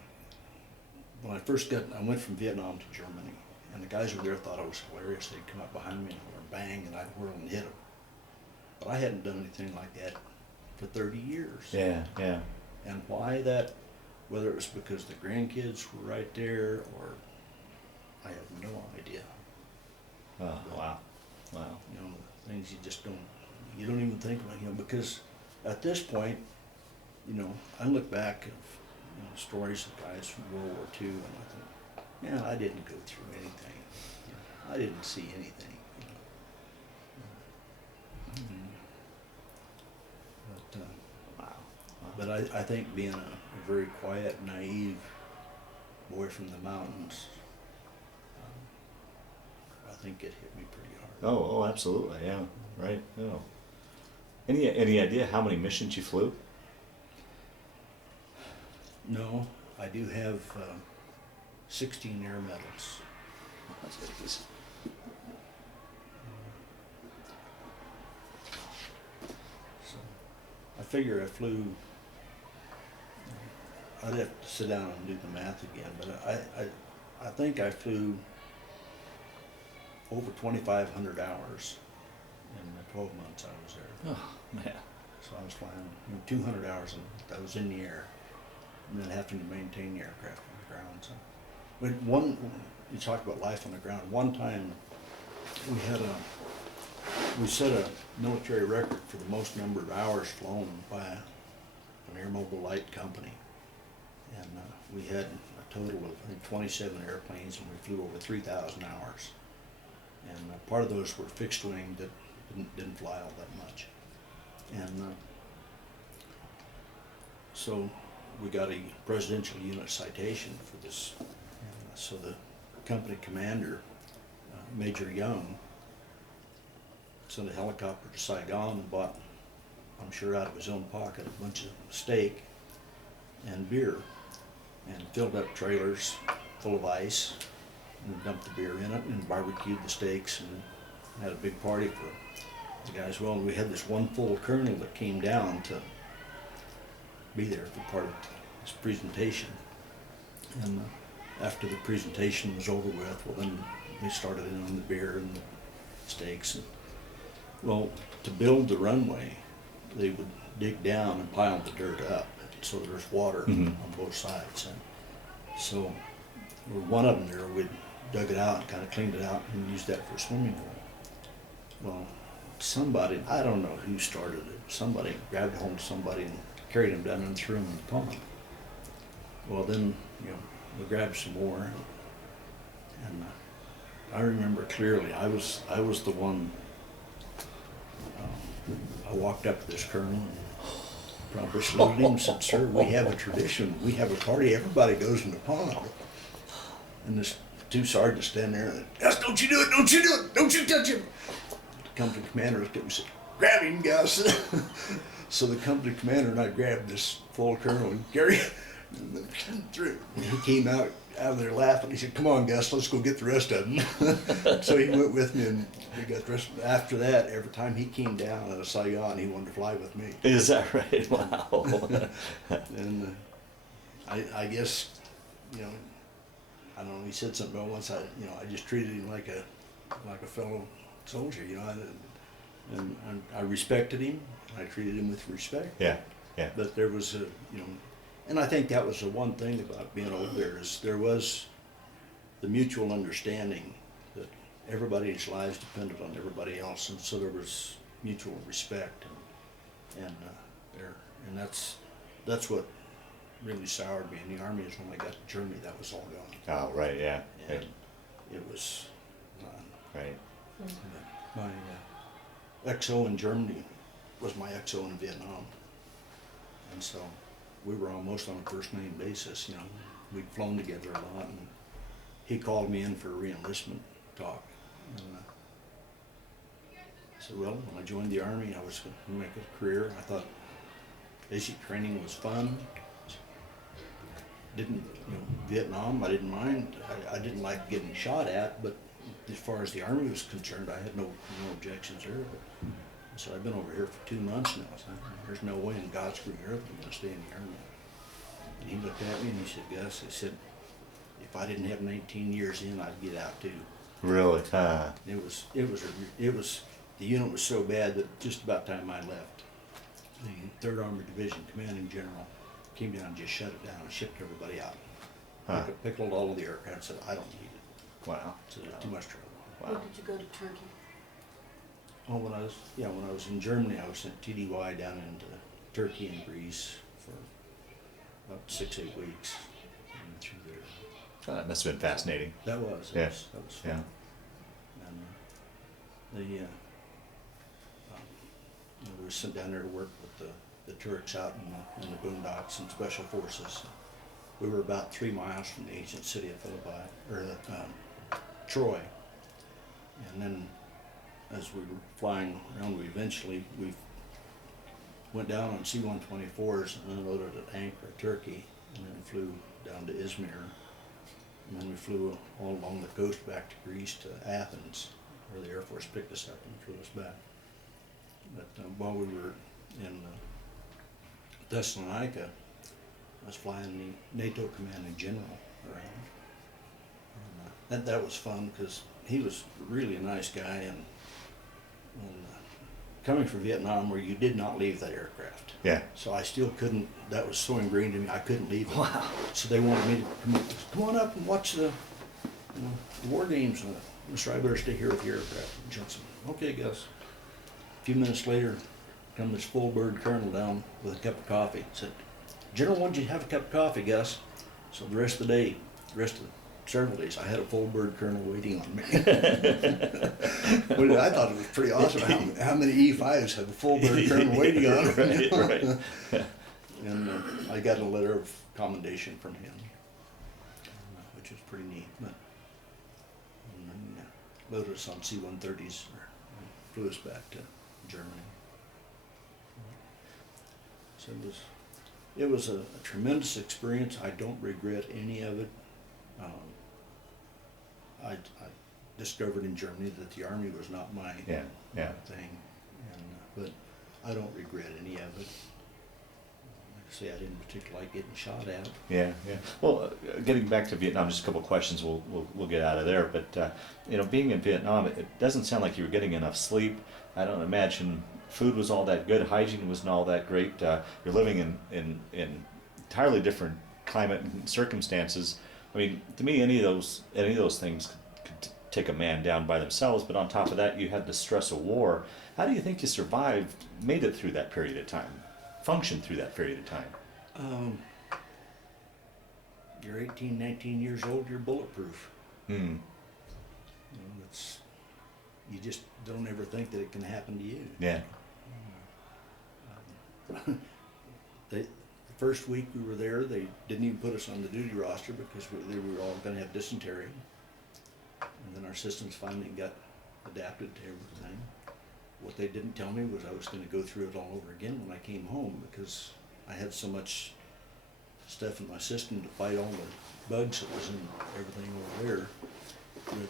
when I went from Vietnam to Germany, and the guys over there thought I was hilarious. They'd come up behind me and whirl, bang, and I'd whirl and hit them. But I hadn't done anything like that for 30 years. Yeah, yeah. And why that, whether it was because the grandkids were right there, or I have no idea. Oh, wow, wow. You know, things you just don't even think about, you know, because at this point, you know, I look back at, you know, stories of guys from World War II, and I think, man, I didn't go through anything. You know, I didn't see anything. You know. Wow. But I think being a very quiet, naive boy from the mountains, I think it hit me pretty hard. Oh, absolutely, yeah, right, no. Any idea how many missions you flew? No, I do have 16 air medals. That's what it is. So I figure I flew, I'd have to sit down and do the math again, but I think I flew over 2,500 hours in the 12 months I was there. Oh, man. So I was flying, you know, 200 hours, and I was in the air, and then having to maintain the aircraft on the ground. So, but you talk about life on the ground. One time, we set a military record for the most number of hours flown by an air mobile light company, and we had a total of, I think, 27 airplanes, and we flew over 3,000 hours. And part of those were fixed wing that didn't fly all that much. And so we got a Presidential Unit Citation for this. And so the company commander, Major Young, sent a helicopter to Saigon and bought, I'm sure out of his own pocket, a bunch of steak and beer, and filled up trailers full of ice, and dumped the beer in it, and barbecued the steaks, and had a big party for the guys. Well, we had this one full colonel that came down to be there for part of his presentation. And after the presentation was over with, well, then they started in on the beer and the steaks. And, well, to build the runway, they would dig down and pile the dirt up so there's water on both sides. And so one of them there, we'd dug it out and kind of cleaned it out and used that for a swimming hole. Well, somebody, I don't know who started it, somebody grabbed hold of somebody and carried him down and threw him in the pond. Well, then, you know, we grabbed some more, and I remember clearly, I was the one, I walked up to this colonel and proper saluted him and said, "Sir, we have a tradition, we have a party, everybody goes in the pond." And this 2 sergeants stand there and, "Gus, don't you do it, don't you do it, don't you touch him." The company commander looked at me and said, "Grab him, Gus." So the company commander and I grabbed this full colonel and And then through. He came out of there laughing. He said, "Come on, Gus, let's go get the rest of them." So he went with me, and we got the rest. After that, every time he came down out of Saigon, he wanted to fly with me. Is that right? Wow. And I guess, you know, I don't know. He said something about once. I just treated him like a fellow soldier. You know, and I respected him. I treated him with respect. Yeah, yeah. But there was and I think that was the one thing about being over there is there was the mutual understanding that everybody's lives depended on everybody else, and so there was mutual respect, and that's what really soured me in the Army is when I got to Germany, that was all gone. Oh, right, yeah. And Right. it was Right. my XO in Germany was my XO in Vietnam, and so we were almost on a first name basis. You know, we'd flown together a lot, and he called me in for a re-enlistment talk. And I said, well, when I joined the Army, I was going to make a career. I thought basic training was fun. Vietnam, I didn't mind. I didn't like getting shot at, but as far as the Army was concerned, I had no objections there. But, so I've been over here for 2 months now. So there's no way in God's green earth I'm going to stay in the Army. And he looked at me and he said, Gus, he said, if I didn't have 19 years in, I'd get out too. Really? The unit was so bad that just about time I left, the 3rd Armored Division commanding general came down and just shut it down and shipped everybody out. Pickled all of the aircraft and said, I don't need it. Wow. So too much trouble. Wow. When did you go to Turkey? Oh, when I was in Germany, I was sent TDY down into Turkey and Greece for about 6-8 weeks. And through there. Oh, that must have been fascinating. That was. Yeah. That was fun. Yeah. And we were sent down there to work with the Turks out in the boondocks and special forces. We were about 3 miles from the ancient city of Philippi, or Troy. And then as we were flying around, we went down on C-124s and unloaded at Ankara, Turkey, and then flew down to Izmir. And then we flew all along the coast back to Greece to Athens, where the Air Force picked us up and flew us back. But while we were in Thessalonica, I was flying the NATO commanding general around. And that was fun because he was really a nice guy, and coming from Vietnam where you did not leave that aircraft. Yeah. So I still couldn't, that was so ingrained in me, I couldn't leave it. Wow. So they wanted me to come on up and watch the war games. Mr. I better stay here with the aircraft. Johnson, okay, Gus. A few minutes later, come this full bird colonel down with a cup of coffee. Said, General, why don't you have a cup of coffee, Gus? So the rest of the day, several days, I had a full bird colonel waiting on me. But I thought it was pretty awesome how many E5s have a full bird colonel waiting on them. Right. And I got a letter of commendation from him, which was pretty neat. But loaded us on C-130s and flew us back to Germany. So it was a tremendous experience. I don't regret any of it. I discovered in Germany that the Army was not my Yeah. thing, but I don't regret any of it. Like I say, I didn't particularly like getting shot at. Yeah. Well, getting back to Vietnam, just a couple of questions. We'll get out of there. But being in Vietnam, it doesn't sound like you were getting enough sleep. I don't imagine food was all that good. Hygiene wasn't all that great. You're living in entirely different climate and circumstances. I mean, to me, any of those things could take a man down by themselves. But on top of that, you had the stress of war. How do you think you survived, made it through that period of time, functioned through that period of time? You're 18, 19 years old. You're bulletproof. Hmm. You just don't ever think that it can happen to you. Yeah. The first week we were there, they didn't even put us on the duty roster because we were all going to have dysentery. And then our systems finally got adapted to everything. What they didn't tell me was I was going to go through it all over again when I came home because I had so much stuff in my system to fight all the bugs that was in everything over there that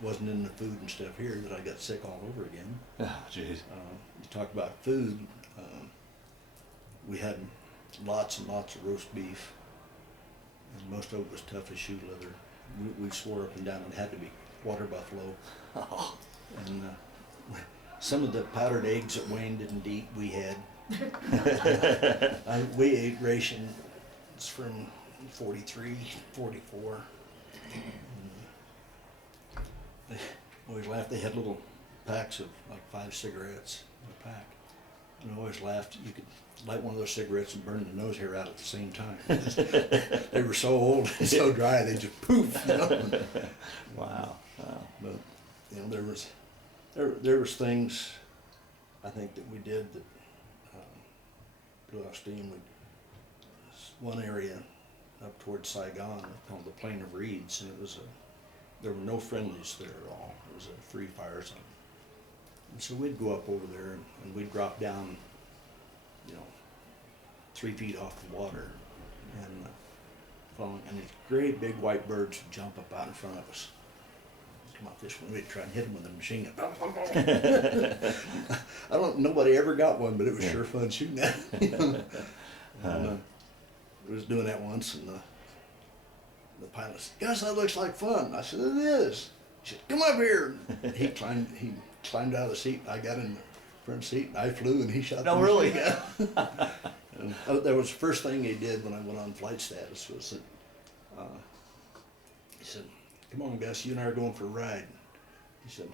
wasn't in the food and stuff here, that I got sick all over again. Oh, jeez. You talk about food, we had lots and lots of roast beef, and most of it was tough as shoe leather. We swore up and down it had to be water buffalo. Oh. And some of the powdered eggs that Wayne didn't eat, we had. We ate rations from 43, 44. They always laughed. They had little packs of like 5 cigarettes in a pack. And I always laughed. You could light one of those cigarettes and burn the nose hair out at the same time. They were so old and so dry, they just poof. You know? Wow. Wow. But you know, there was things I think that we did that blew off steam. One area up towards Saigon called the Plain of Reeds, and there were no friendlies there at all. It was a free fire zone. And so we'd go up over there and we'd drop down, 3 feet off the water, and these great big white birds would jump up out in front of us. Come out this one, we'd try and hit them with a machine gun. Nobody ever got one, but it was sure fun shooting at them. I was doing that once, and the pilot said, "Gus, that looks like fun." I said, "It is." He said, "Come up here." He climbed out of the seat. I got in the front seat, and I flew, and he shot. No, really? And that was the first thing he did when I went on flight status. Was that he said, "Come on, Gus, you and I are going for a ride." He said,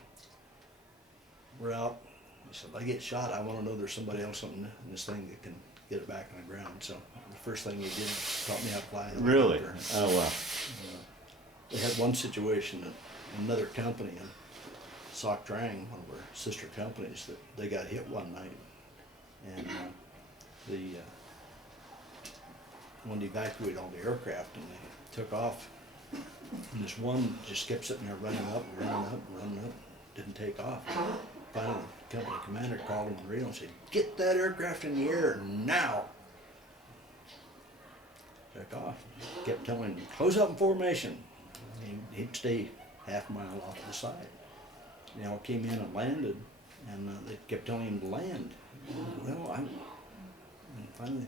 "We're out." He said, "I get shot. I want to know there's somebody else in this thing that can get it back on the ground." So the first thing he did was taught me how to fly. Really? Helicopter. Oh, wow. They had one situation at another company in Soc Trang, one of our sister companies, that they got hit one night, and they wanted to evacuate all the aircraft, and they took off. And this one just kept sitting there running up, didn't take off. Finally, the company commander called him on the radio and said, "Get that aircraft in the air now!" Took off. Kept telling him, "Close up in formation." He'd stay half a mile off to the side. They all came in and landed, and they kept telling him to land. Well, and finally,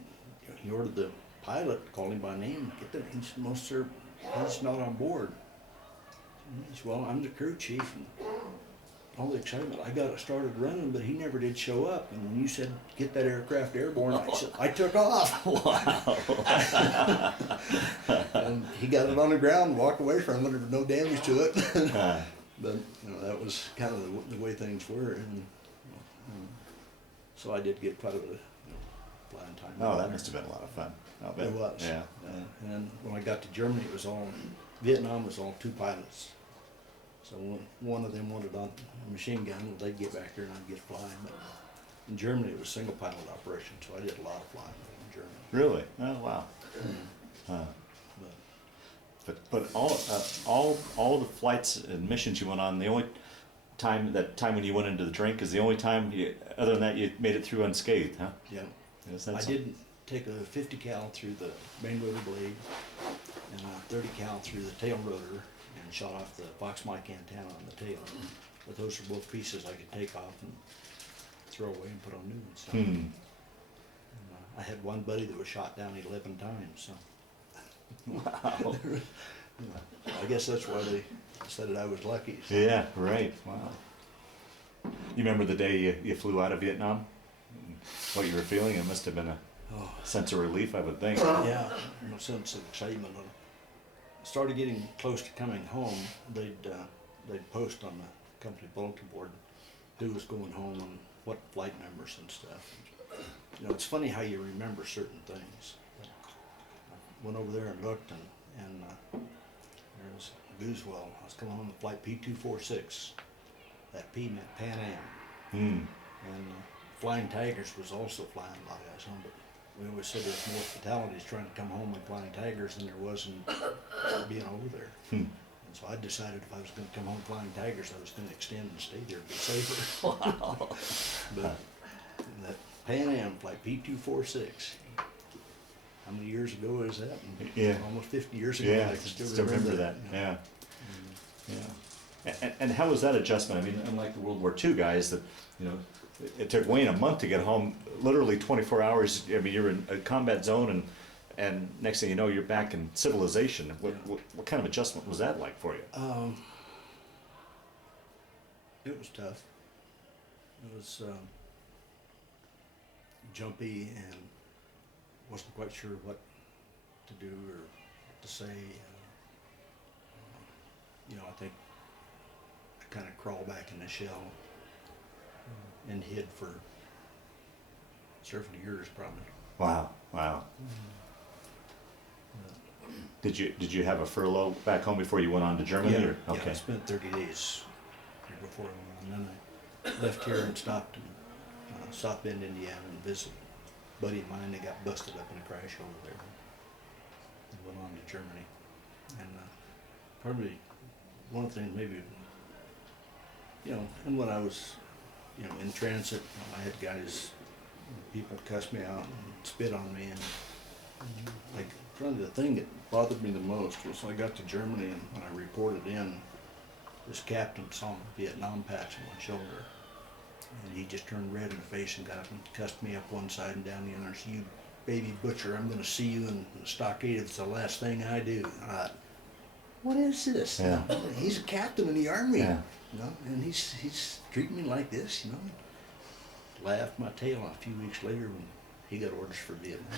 he ordered the pilot, called him by name, "Get there." He said, "No, sir, he's not on board." He said, "Well, I'm the crew chief," and all the excitement. I got it started running, but he never did show up. And when you said, "Get that aircraft airborne," I said, I took off. Wow. And he got it on the ground and walked away from it. There was no damage to it. But that was kind of the way things were. And so I did get quite a bit of flying time. Oh, that must have been a lot of fun. I'll bet. It was. Yeah. And then when I got to Germany, Vietnam was all 2 pilots. So one of them wanted on a machine gun, well, they'd get back there and I'd get flying. But in Germany, it was single pilot operation, so I did a lot of flying in Germany. Really? Oh, wow. But all the flights and missions you went on, the only time when you went into the drink is the only time other than that you made it through unscathed, huh? Yeah. Is that I something? did take a 50 cal through the main rotor blade and a 30 cal through the tail rotor and shot off the Fox mic antenna on the tail. But those are both pieces I could take off and throw away and put on new ones. So, I had one buddy that was shot down 11 times. So. Wow. I guess that's why they said that I was lucky. So. Yeah, right. Wow. You remember the day you flew out of Vietnam? What you were feeling? It must have been a sense of relief, I would think. Yeah, a sense of excitement. I started getting close to coming home. They'd post on the company bulletin board who was going home and what flight numbers and stuff. It's funny how you remember certain things. I went over there and looked, and there was Gueswel. I was coming home with flight P246. That P meant Pan Am. And Flying Tigers was also flying a lot of guys home, but we always said there's more fatalities trying to come home with Flying Tigers than there was in being over there. And so I decided if I was going to come home Flying Tigers, I was going to extend and stay there, be safer. Wow. But that Pan Am flight P246, how many years ago is that? Yeah. Almost 50 years ago. Yeah, I I can still remember that, you know. yeah. Yeah. And how was that adjustment? I mean, unlike the World War II guys that, you know, it took Wayne a month to get home, literally 24 hours. I mean, you're in a combat zone and next thing you know, you're back in civilization. What kind of adjustment was that like for you? It was tough. It was jumpy and wasn't quite sure what to do or what to say. You know, I think I kind of crawled back in the shell and hid for several years probably. Wow, wow. Did you have a furlough back home before you went on to Germany? Yeah, Or? yeah, Okay. I spent 30 days here before I went on. And then I left here and stopped in South Bend, Indiana, and visited a buddy of mine that got busted up in a crash over there. And went on to Germany. And probably one of the things maybe, you know, and when I was, you know, in transit, I had guys, people cuss me out and spit on me. And like, probably the thing that bothered me the most was when I got to Germany and when I reported in, this captain saw my Vietnam patch on my shoulder. And he just turned red in the face and got up and cussed me up one side and down the other and said, "You baby butcher, I'm gonna see you in the stockade if it's the last thing I do." And I thought, what is this? Yeah. You know, he's a captain in the army, Yeah. you know, and he's treating me like this, you know. Laughed my tail off a few weeks later when he got orders for Vietnam.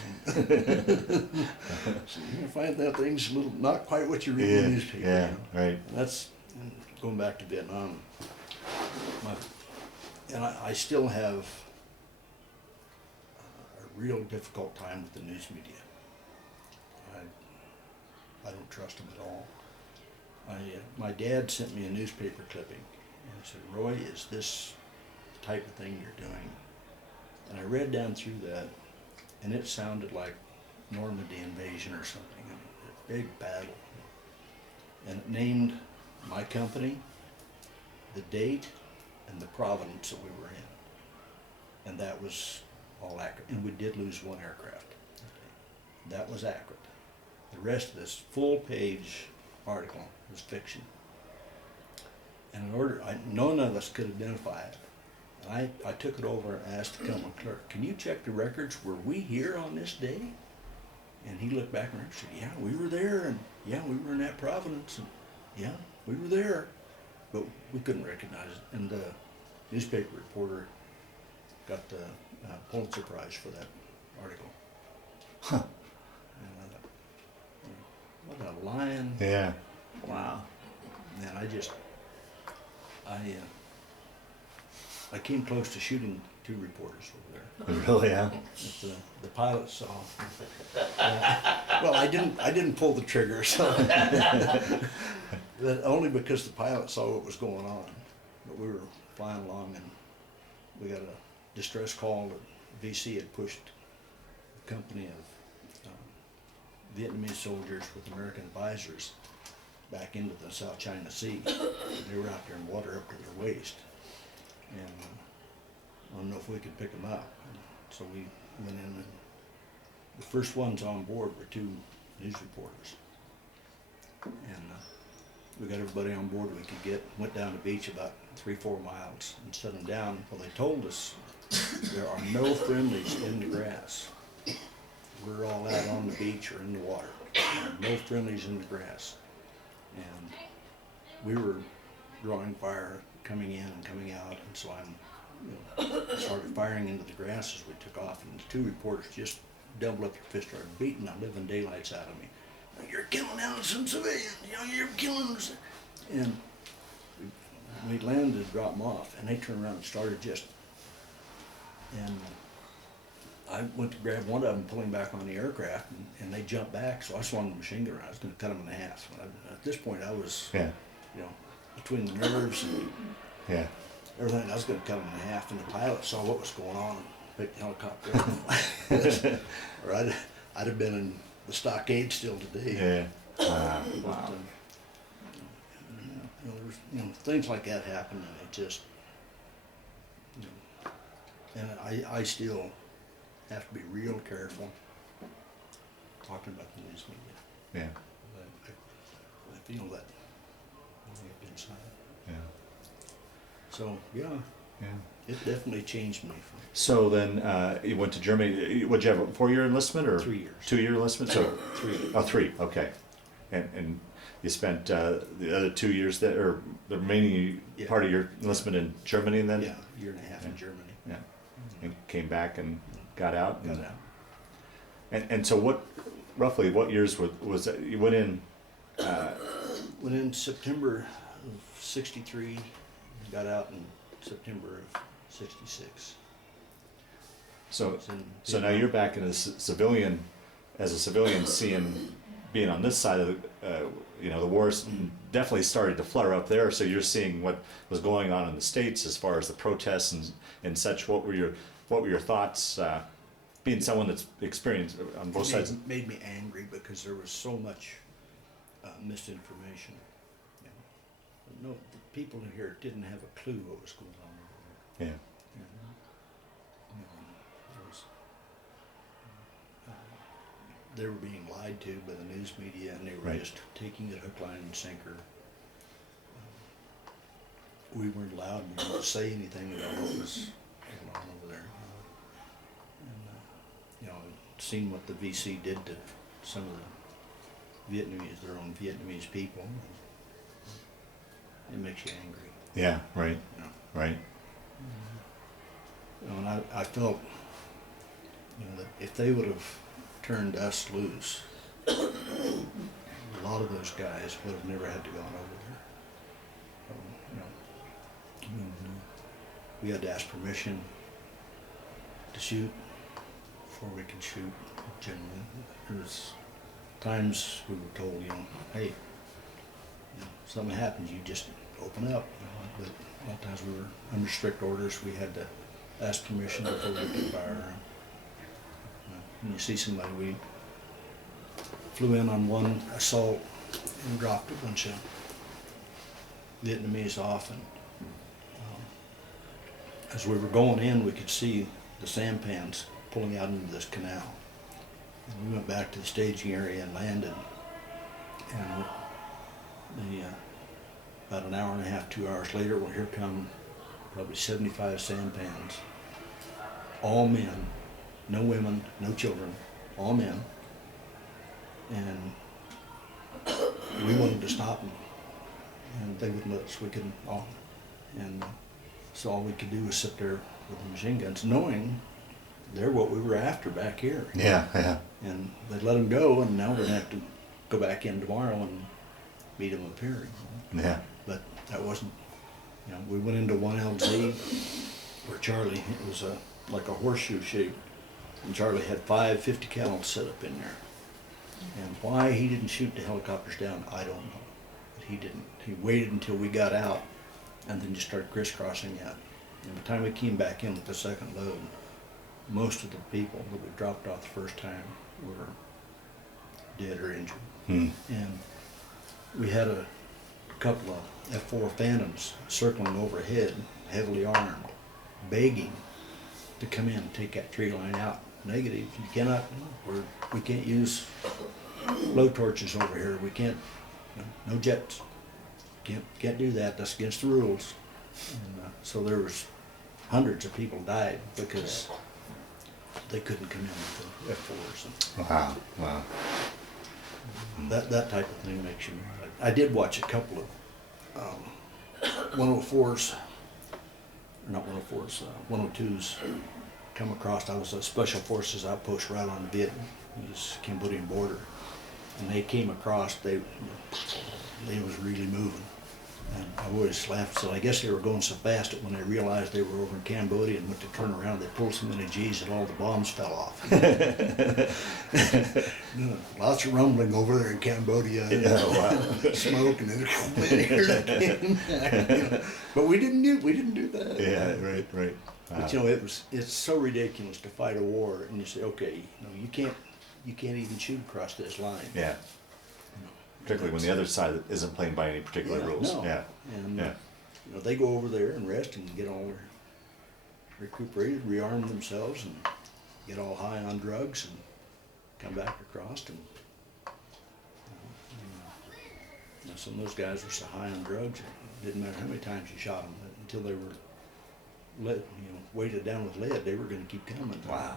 So you're gonna find that thing's a little not quite what you read in the newspaper. Yeah, You know? right. And that's and going back to Vietnam. I still have a real difficult time with the news media. I don't trust them at all. My dad sent me a newspaper clipping and said, "Roy, is this the type of thing you're doing?" And I read down through that, and it sounded like Normandy invasion or something, a big battle. And it named my company, the date, and the province that we were in. And that was all accurate. And we did lose one aircraft. That was accurate. The rest of this full-page article was fiction. And none of us could identify it. And I took it over and asked the company clerk, "Can you check the records? Were we here on this day?" And he looked back and said, "Yeah, we were there, and yeah, we were in that province, and yeah, we were there." But we couldn't recognize it. And the newspaper reporter got the Pulitzer Prize for that article. Huh. And I thought, what a lying. Yeah. Wow. Man, I came close to shooting 2 reporters over there. Really, yeah? That the pilot saw. Well, I didn't pull the trigger, so that only because the pilot saw what was going on. But we were flying along and we got a distress call that VC had pushed a company of Vietnamese soldiers with American advisors back into the South China Sea. They were out there in water up to their waist. And I don't know if we could pick them up. So we went in and the first ones on board were 2 news reporters. And we got everybody on board we could get, went down the beach about 3-4 miles and set them down. Well, they told us there are no friendlies in the grass. We're all out on the beach or in the water. There are no friendlies in the grass. And we were drawing fire coming in and coming out, and so I started firing into the grass as we took off, and the 2 reporters just doubled up their fist, started beating the living daylights out of me. "You're killing innocent civilians, you know, you're killing us." And we landed to drop them off, and they turned around and started and I went to grab one of them, pull him back on the aircraft, and they jumped back, so I swung the machine gun around. I was going to cut them in half. At this point, I was, Yeah. you know, between the nerves and Yeah. everything, I was going to cut them in half, and the pilot saw what was going on and picked the helicopter up. Or I'd have been in the stockade still today. Yeah. But, Wow. there's things like that happen, and it just, and I still have to be real careful. talking about the news media. Yeah, I feel that inside. yeah, So, yeah, yeah. it definitely changed me So then, you went to Germany, would you have a 4-year enlistment or? for 3 years. 2-year enlistment, so, 3. oh, 3, okay. And you spent, the other 2 years there, or the remaining Yeah. part of your enlistment in Germany then? Yeah, a year and a half in Yeah. Germany. Yeah, and came back and got out? Got and- out. And so roughly what years was that, you went in, Went in September of '63, got out in September of '66. so now you're back in a civilian, as a civilian, being on this side of the, the wars definitely started to flare up there, so you're seeing what was going on in the States as far as the protests and such. What were your thoughts, being someone that's experienced on both sides? It made me angry because there was so much misinformation. You know. No, the people here didn't have a clue what was going on over there. Yeah, You know, there was, they were being lied to by the news media, and they were Right. just taking it hook, line, and sinker. We weren't allowed to say anything about what was going on over there. And, seen what the VC did to some of the Vietnamese, their own Vietnamese people. It makes you angry. yeah, right, You know. right, And I felt, that if they would have turned us loose, a lot of those guys would have never had to gone over there. We had to ask permission to shoot before we could shoot. Generally, there was times we were told, hey, something happens, you just open up. But a lot of times we were under strict orders. We had to ask permission before we could fire. When you see somebody, we flew in on one assault and dropped a bunch of Vietnamese off, and as we were going in, we could see the sampans pulling out into this canal. And we went back to the staging area and landed. And about an hour and a half, 2 hours later, well, here come probably 75 sampans. All men, no women, no children, all men. And we wanted to stop them, and they wouldn't let us. We couldn't. And so all we could do was sit there with the machine guns, knowing they're what we were after back here. yeah, yeah, And they'd let them go, and now we're gonna have to go back in tomorrow and meet them up here. yeah, But that wasn't. We went into 1LZ where Charlie, it was like a horseshoe shape, and Charlie had 5 50 cal set up in there. And why he didn't shoot the helicopters down, I don't know. But he didn't. He waited until we got out, and then just started crisscrossing out. And by the time we came back in with the second load, most of the people that we dropped off the first time were dead or injured. And we had a couple of F-4 Phantoms circling overhead, heavily armed, begging to come in and take that tree line out. Negative, you cannot, we can't use blow torches over here. We can't, no jets. Can't do that. That's against the rules. And so there was hundreds of people died because they couldn't come in with the F-4s. wow, wow, That type of thing makes you mad. I did watch a couple of 104s, or not 104s, 102s come across. I was a special forces outpost right on the Vietnamese Cambodian border, and they came across. They was really moving, and I always laughed. So I guess they were going so fast that when they realized they were over in Cambodia and went to turn around, they pulled so many G's that all the bombs fell off. Lots of rumbling over there in Cambodia. Smoke, and then but we didn't do that. yeah, right, right. Wow. But it's so ridiculous to fight a war and you say, okay, you can't even shoot across this line. Yeah, particularly when the other side isn't playing by any particular rules. No. Yeah, And yeah, they go over there and rest and get all recuperated, rearm themselves, and get all high on drugs, and come back across and now, some of those guys were so high on drugs, it didn't matter how many times you shot them, until they were weighted down with lead, they were gonna keep coming. Wow.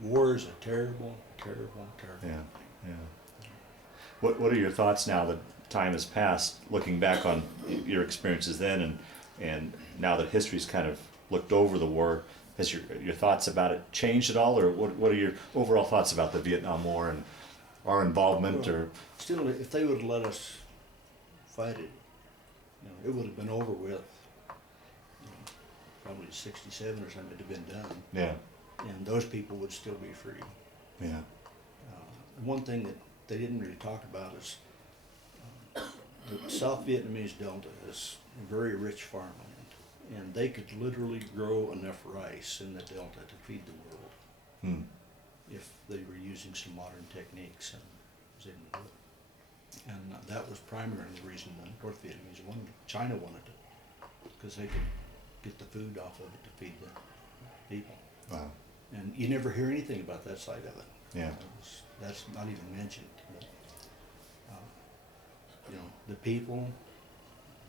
War is a terrible, terrible, terrible. Yeah, yeah. What are your thoughts now that time has passed, looking back on your experiences then and now that history's kind of looked over the war? Has your thoughts about it changed at all, or what are your overall thoughts about the Vietnam War and our involvement? Well, Or still, if they would have let us fight it, it would have been over with. Probably 67 or something, it'd have been done, yeah, and those people would still be free. yeah, One thing that they didn't really talk about is the South Vietnamese Delta is very rich farmland, and they could literally grow enough rice in the Delta to feed the world hmm. if they were using some modern techniques and was able to do it. And that was primarily the reason the North Vietnamese wanted it. China wanted it, because they could get the food off of it to feed the people. Wow. And you never hear anything about that side of it. Yeah. That's not even mentioned. But, the people,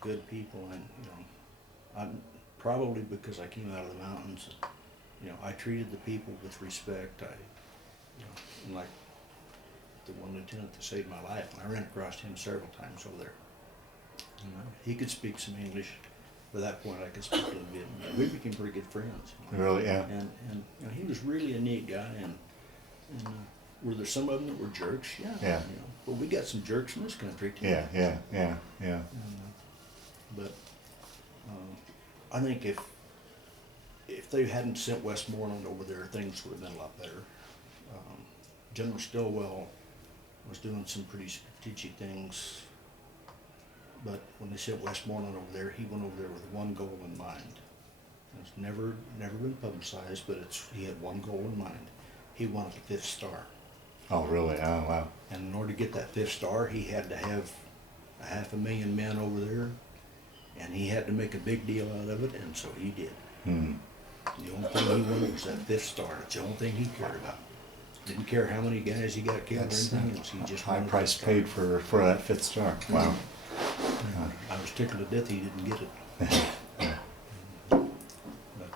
good people, and I'm probably because I came out of the mountains. I treated the people with respect. And like the one lieutenant that saved my life, and I ran across him several times over there. He could speak some English. By that point, I could speak a little bit. We became pretty good friends. Really, yeah. And he was really a neat guy. And were there some of them that were jerks? Yeah. Yeah. But we got some jerks in this country too. Yeah. But I think if they hadn't sent Westmoreland over there, things would have been a lot better. General Stilwell was doing some pretty strategic things, but when they sent Westmoreland over there, he went over there with one goal in mind. It's never been publicized, but he had one goal in mind. He wanted the 5th star. Oh, really? Oh, wow. And in order to get that 5th star, he had to have 500,000 men over there, and he had to make a big deal out of it, and so he did. Hmm. The only thing he wanted was that 5th star. It's the only thing he cared about. Didn't care how many guys he got killed That's or anything else. He just high wanted price that star. paid for that 5th star. Wow. I was tickled to death he didn't get it. But,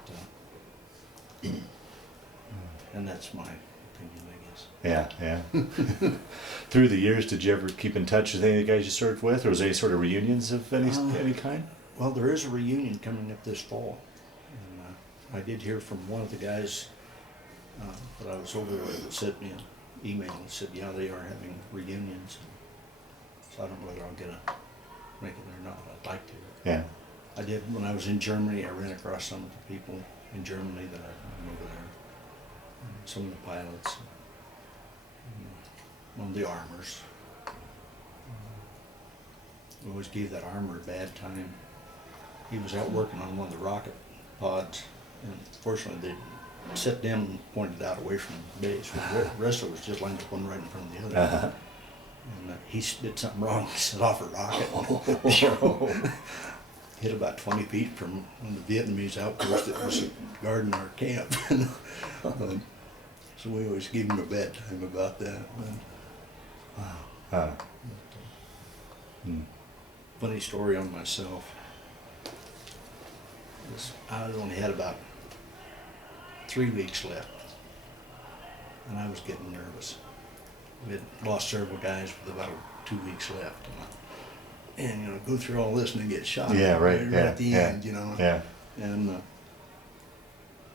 and that's my opinion, I guess. Yeah. Through the years, did you ever keep in touch with any of the guys you served with, or was there any sort of reunions of any kind? Well, there is a reunion coming up this fall. And I did hear from one of the guys that I was over there with that sent me an email and said, yeah, they are having reunions. So I don't know whether I'll make it or not. I'd like to. Yeah. I did, when I was in Germany, I ran across some of the people in Germany that I knew over there. And some of the pilots, one of the armors. We always gave that armor a bad time. He was out working on one of the rocket pods, and fortunately they set them and pointed out away from the base. The rest of it was just lined up one right in front of the other. Uh-huh. And he did something wrong, set off a rocket. Hit about 20 feet from one of the Vietnamese outposts that was guarding our camp. So we always gave him a bad time about that. Wow. Funny story on myself. I only had about 3 weeks left, and I was getting nervous. We had lost several guys with about 2 weeks left, and go through all this and then get shot. Yeah, right. At the end, Yeah. And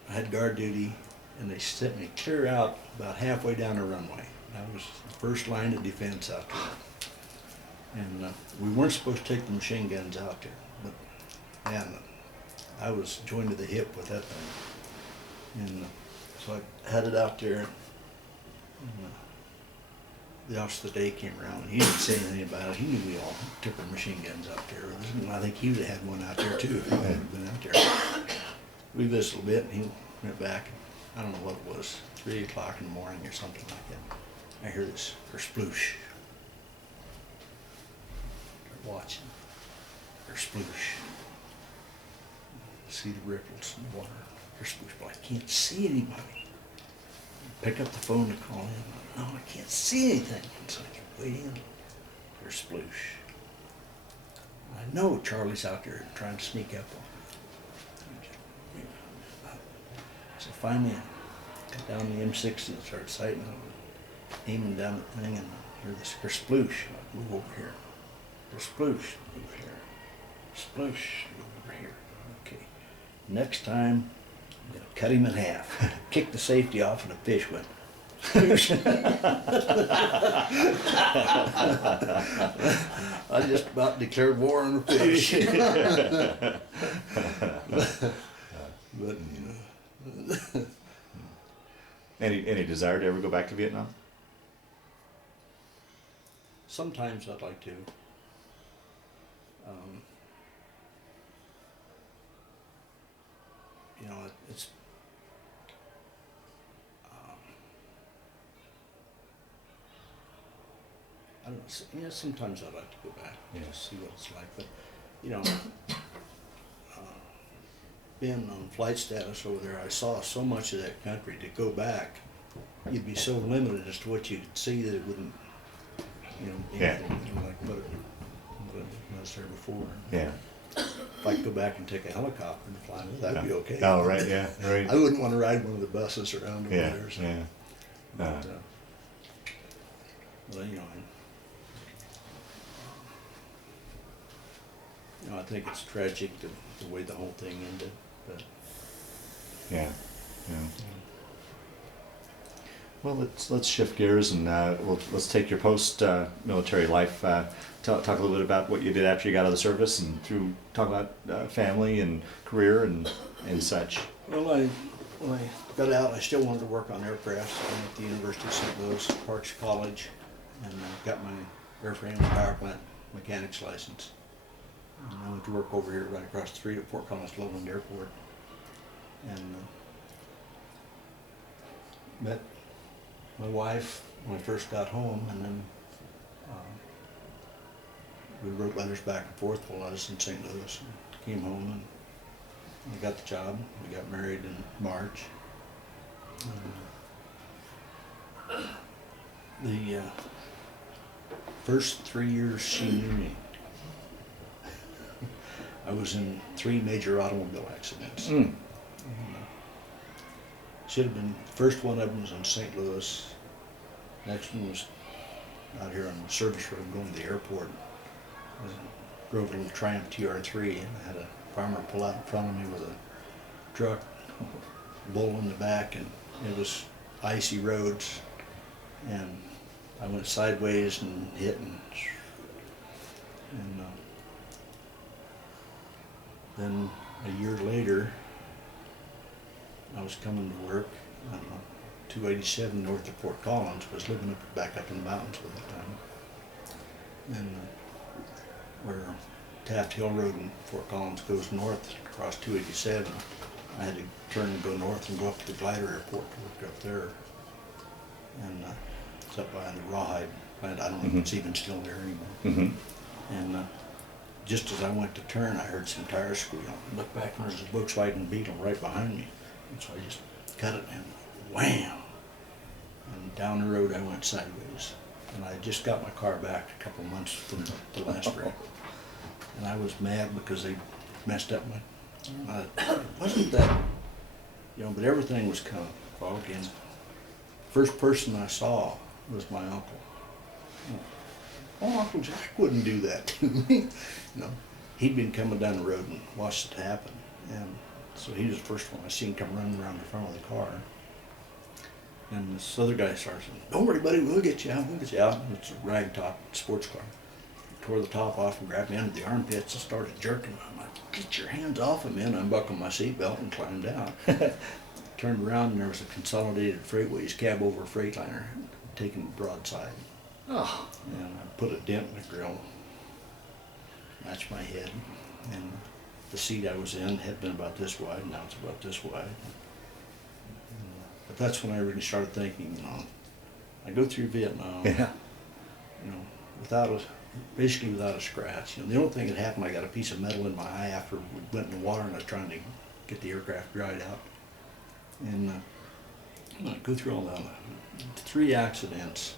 I had guard duty, and they sent me clear out about halfway down the runway. I was the first line of defense out there. And we weren't supposed to take the machine guns out there, but man, I was joined to the hip with that thing. And so I had it out there, and the officer of the day came around, and he didn't say anything about it. He knew we all took our machine guns out there. And I think he would have had one out there too if he had been out there. We visited a bit, and he went back. I don't know what it was, 3 o'clock in the morning or something like that. I hear this sploosh. Start watching. Sploosh. See the ripples in the water. spoosh, but I can't see anybody. Pick up the phone to call him. No, I can't see anything. And so I kept waiting. There's sploosh. I know Charlie's out there trying to sneak up on me. So finally, I got down the M60 and started sighting it, aiming down the thing, and I hear this sploosh. I move over here. There's sploosh. Move here. Sploosh. Move over here. Okay. Next time, I'm gonna cut him in half. Kick the safety off, and a fish went. I just about declared war on the fish. But you know. Any desire to ever go back to Vietnam? Sometimes I'd like to. You know, it's. I don't know. Yeah, sometimes I'd like to go back. Yeah. To see what it's like, but you know, being on flight status over there, I saw so much of that country. To go back, you'd be so limited as to what you could see that it wouldn't, you know, be Yeah. anything like what it was there before. Yeah. If I could go back and take a helicopter and fly with, that'd be okay. Oh, right, yeah, right. I wouldn't want to ride one of the buses around over Yeah, there. So. yeah. But, well, you know, I think it's tragic the way the whole thing ended. But Yeah, yeah. Well, let's shift gears and let's take your post military life. Talk a little bit about what you did after you got out of the service, and talk about family and career and such. well, when I got out, I still wanted to work on aircraft. I went to the University of St. Louis, Parks College, and got my airframe and power plant mechanics license. And I went to work over here right across the street at Fort Collins Loveland Airport, and met my wife when I first got home, and then we wrote letters back and forth while I was in St. Louis. And came home and I got the job. We got married in March. The first 3 years she knew me, I was in 3 major automobile accidents. Should have been, first one of them was in St. Louis. Next one was out here on the service road going to the airport. I drove a little Triumph TR3 and I had a farmer pull out in front of me with a truck, bull in the back, and it was icy roads. And I went sideways and hit, and then a year later, I was coming to work on 287 north of Fort Collins. Was living back up in the mountains at the time, and where Taft Hill Road in Fort Collins goes north across 287. I had to turn and go north and go up to the glider airport to work up there, and it's up by the Rawhide plant. I don't know if it's even still there anymore. And just as I went to turn, I heard some tires squeal. I looked back and there's a Volkswagen Beetle right behind me. And so I just cut it and wham! And down the road I went sideways. And I just got my car back a couple months from the last wreck. And I was mad because they messed up my, it wasn't that, you know, but everything was kind of foggy. And first person I saw was my uncle. Oh, Uncle Jack wouldn't do that to me. You know, he'd been coming down the road and watched it happen. And so he was the first one I seen come running around the front of the car. And this other guy started saying, "Don't worry, buddy, we'll get you out, we'll get you out." And it's a rag top sports car. He tore the top off and grabbed me under the armpits and started jerking. I'm like, "Get your hands off of me," and I unbuckled my seatbelt and climbed out. Turned around and there was a Consolidated Freightways cab over Freightliner taking broadside. Oh. And I put a dent in the grill, matched my head, and the seat I was in had been about this wide, now it's about this wide. But that's when I really started thinking, you know, I go through Vietnam, Yeah. you know, basically without a scratch. You know, the only thing that happened, I got a piece of metal in my eye after we went in the water and I was trying to get the aircraft dried out. And I'm gonna go through all the 3 accidents.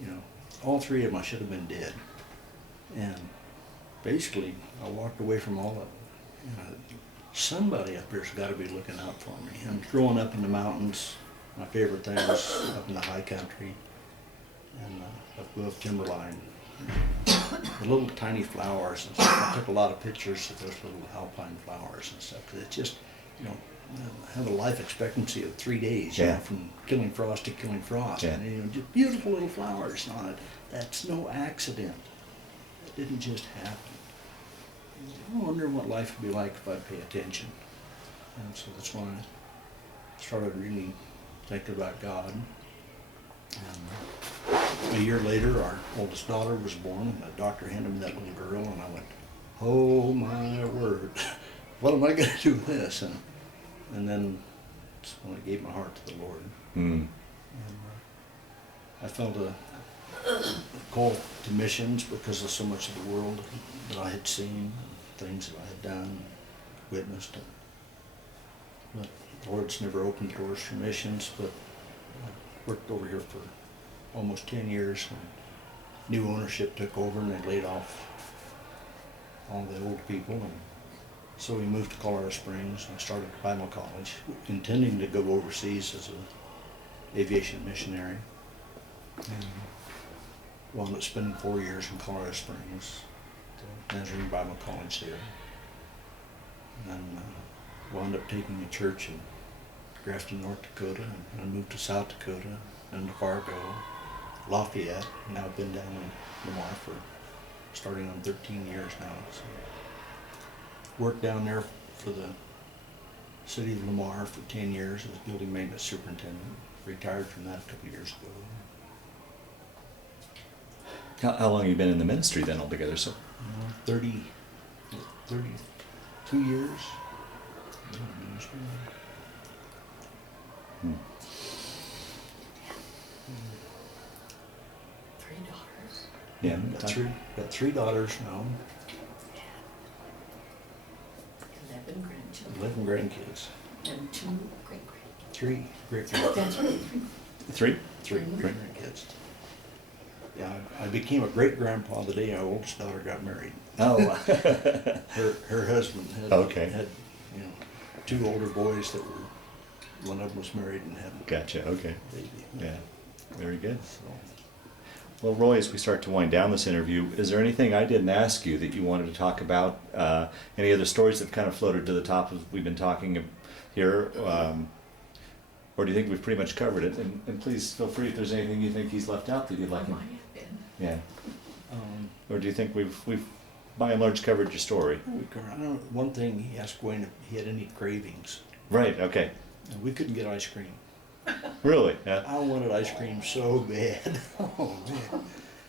You know, all 3 of them I should have been dead. And basically, I walked away from all of it. You know, somebody up there's got to be looking out for me. And growing up in the mountains, my favorite thing was up in the high country and up above timberline. The little tiny flowers and stuff. I took a lot of pictures of those little alpine flowers and stuff, because it's just, you know, have a life expectancy of 3 days, you Yeah. know, from killing frost to killing frost. Yeah. And, you know, just beautiful little flowers on it. That's no accident. It didn't just happen. I wonder what life would be like if I'd pay attention. And so that's when I started really thinking about God. And a year later, our oldest daughter was born, and the doctor handed me that little girl, and I went, oh my word, what am I going to do with this? And then that's when I gave my heart to the Lord. Mm. And I felt a call to missions because of so much of the world that I had seen, things that I had done, witnessed. But the Lord's never opened doors for missions, but I worked over here for almost 10 years when new ownership took over and they laid off all the old people. And so we moved to Colorado Springs and I started Bible College, intending to go overseas as an aviation missionary. And wound up spending 4 years in Colorado Springs, the Nazarene Bible College there. And then wound up taking a church in Grafton, North Dakota, and I moved to South Dakota, and to Fargo, Lafayette, and now I've been down in Lamar for starting on 13 years now. So worked down there for the city of Lamar for 10 years as building maintenance superintendent. Retired from that a couple of years ago. How long have you been in the ministry then altogether? So 32 years. Hmm. 3 daughters. Yeah, Got three daughters now, 11 grandchildren. 11 grandkids, And 2 great-grandkids. 3 great grandkids, That's right. 3? 3 great grandkids. Yeah, I became a great grandpa the day our oldest daughter got married. Oh. Her husband had Okay. had, you know, 2 older boys that were, one of them was married and had a Gotcha. Okay. baby. Yeah. Very good. So, Well, Roy, as we start to wind down this interview, is there anything I didn't ask you that you wanted to talk about? Any other stories that kind of floated to the top of we've been talking here? Or do you think we've pretty much covered it? And please feel free if there's anything you think he's left out that you'd like Oh, him. I have been. Yeah. um, Or do you think we've by and large covered your story? I don't know, one thing he asked Wayne if he had any cravings. Right. Okay. And we couldn't get ice cream. Really? Yeah. I wanted ice cream so bad. Oh man.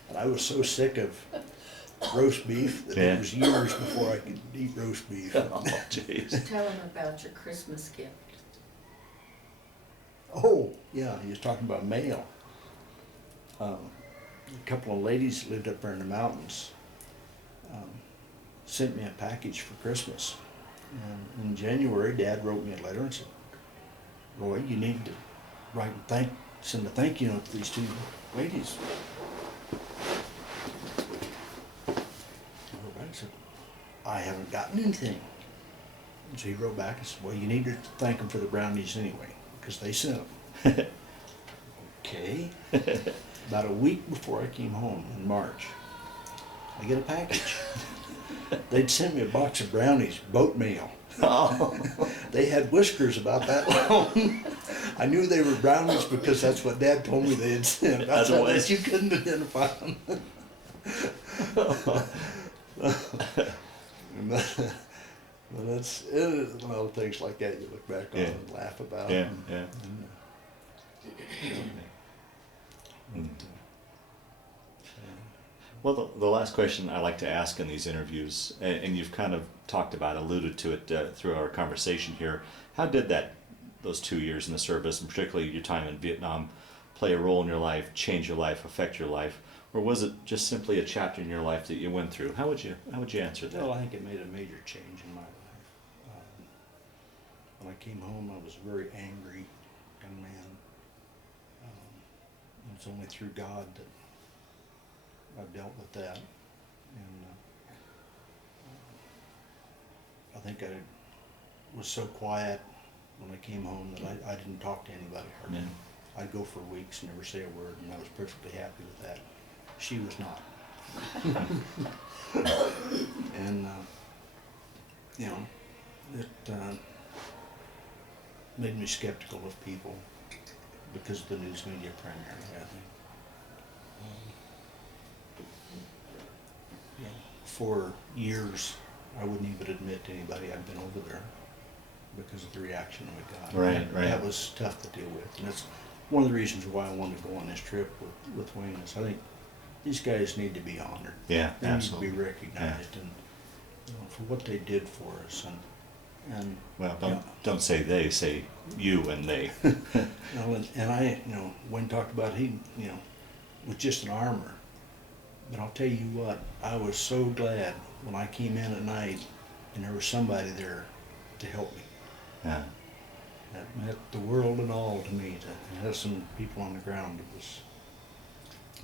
And I was so sick of roast beef that Yeah. it was years before I could eat roast beef. Oh, jeez. Tell him about your Christmas gift. Oh, yeah, he was talking about mail. A couple of ladies that lived up there in the mountains sent me a package for Christmas. And in January, Dad wrote me a letter and said, Roy, you need to send a thank you note to these 2 ladies. I wrote back and said, I haven't gotten anything. And so he wrote back and said, well, you need to thank them for the brownies anyway, because they sent them. Okay. About a week before I came home in March, I get a package. They'd sent me a box of brownies, boat mail. Oh. They had whiskers about that long. I knew they were brownies because that's what Dad told me they had sent. Otherwise- You couldn't identify them. But that's one of the things like that you look back on Yeah. and laugh about. Yeah. Yeah. Mm. Well, the last question I like to ask in these interviews, and you've kind of talked about, alluded to it through our conversation here. How did those 2 years in the service, and particularly your time in Vietnam, play a role in your life, change your life, affect your life, or was it just simply a chapter in your life that you went through? How would you answer that? Well, I think it made a major change in my life. when I came home, I was a very angry young man. It's only through God that I've dealt with that. And I think I was so quiet when I came home that I didn't talk to anybody hardly. Yeah. I'd go for weeks, never say a word, and I was perfectly happy with that. She was not. And, you know, it made me skeptical of people because of the news media primarily, I think. You know, for years, I wouldn't even admit to anybody I'd been over there because of the reaction I got. Right, right. That was tough to deal with, and that's one of the reasons why I wanted to go on this trip with Wayne. Is I think these guys need to be honored. Yeah, They absolutely. need to be recognized, and you know, for what they did for us, and Well, yeah. don't say they, say you and they. You know, and I, you know, Wayne talked about he, you know, was just an armor. But I'll tell you what, I was so glad when I came in at night and there was somebody there to help me. Yeah. That meant the world and all to me, to have some people on the ground. It was,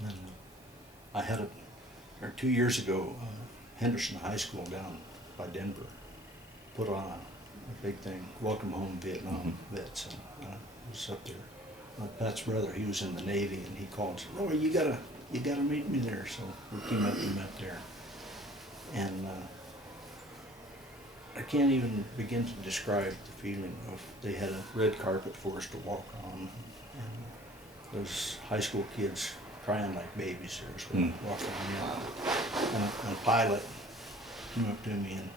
and I had 2 years ago, Henderson High School down by Denver put on a big thing, Welcome Home Vietnam Vets, and I was up there. My Pat's brother, he was in the Navy, and he called and said, "Roy, you gotta meet me there." So we came up and met there, and I can't even begin to describe the feeling of, they had a red carpet for us to walk on, and those high school kids crying like babies there as we walked on. And a pilot came up to me and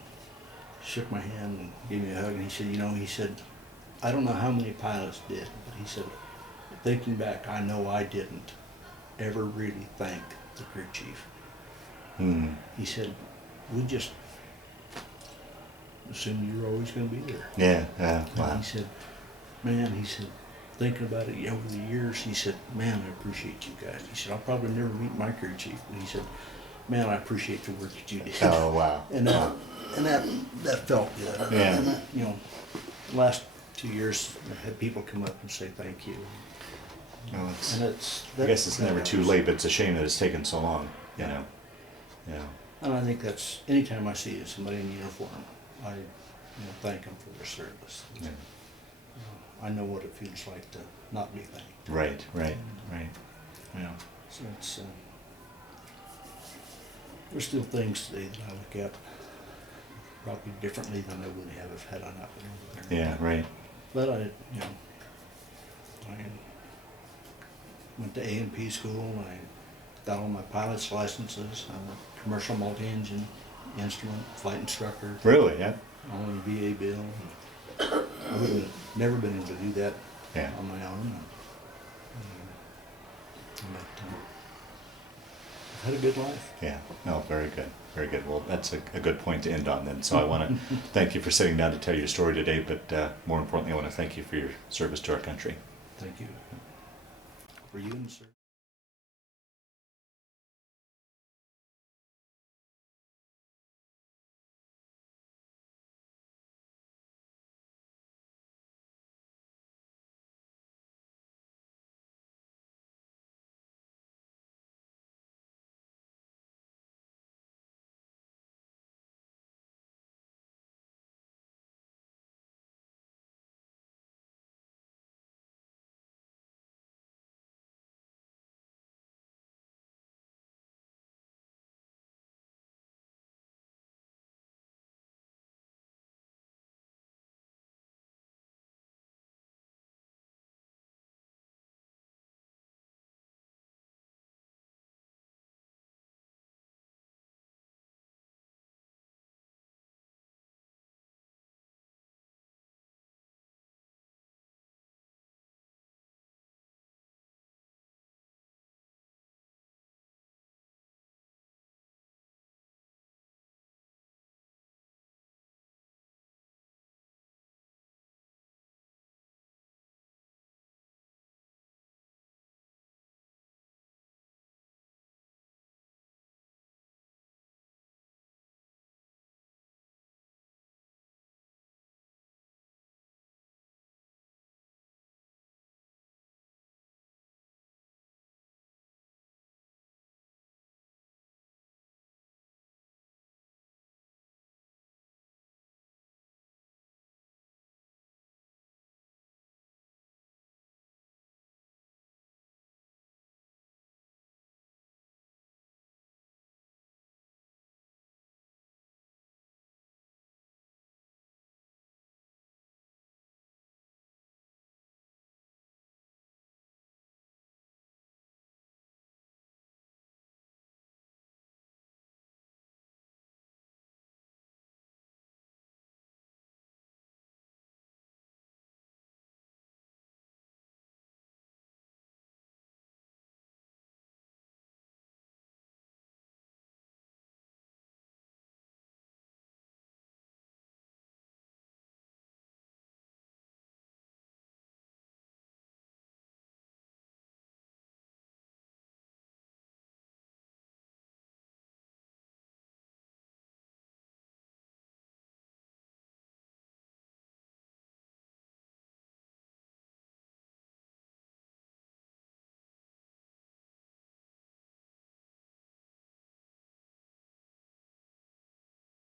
shook my hand and gave me a hug, and he said, you know, he said, I don't know how many pilots did, but he said, thinking back, I know I didn't ever really thank the crew chief. He said, we just assumed you were always going to be there. Yeah, yeah, And wow. he said, man, he said, thinking about it over the years, he said, man, I appreciate you guys. He said, I'll probably never meet my crew chief, but he said, man, I appreciate the work that you did. Oh, wow. And that felt good. Yeah. And that, you know, the last 2 years, I had people come up and say thank you. Well, it's, And it's, I guess it's never too late, but it's a shame that it's taken so long, you know. Yeah. And I think that's, anytime I see somebody in uniform, I thank them for their service. Yeah. I know what it feels like to not be thanked. Right, right, right. Yeah. So it's, there's still things today that I look at probably differently than I would have if had I not been over there. Yeah, right. But I went to A&P school, and I got all my pilot's licenses, commercial multi-engine instrument, flight instructor, Really, yeah? all in VA bill. I would have never been able to do that Yeah. on my own. But I've had a good life. Yeah, no, very good, very good. Well, that's a good point to end on then. So I want to thank you for sitting down to tell your story today, but more importantly, I want to thank you for your service to our country. Thank you. Were you in the service?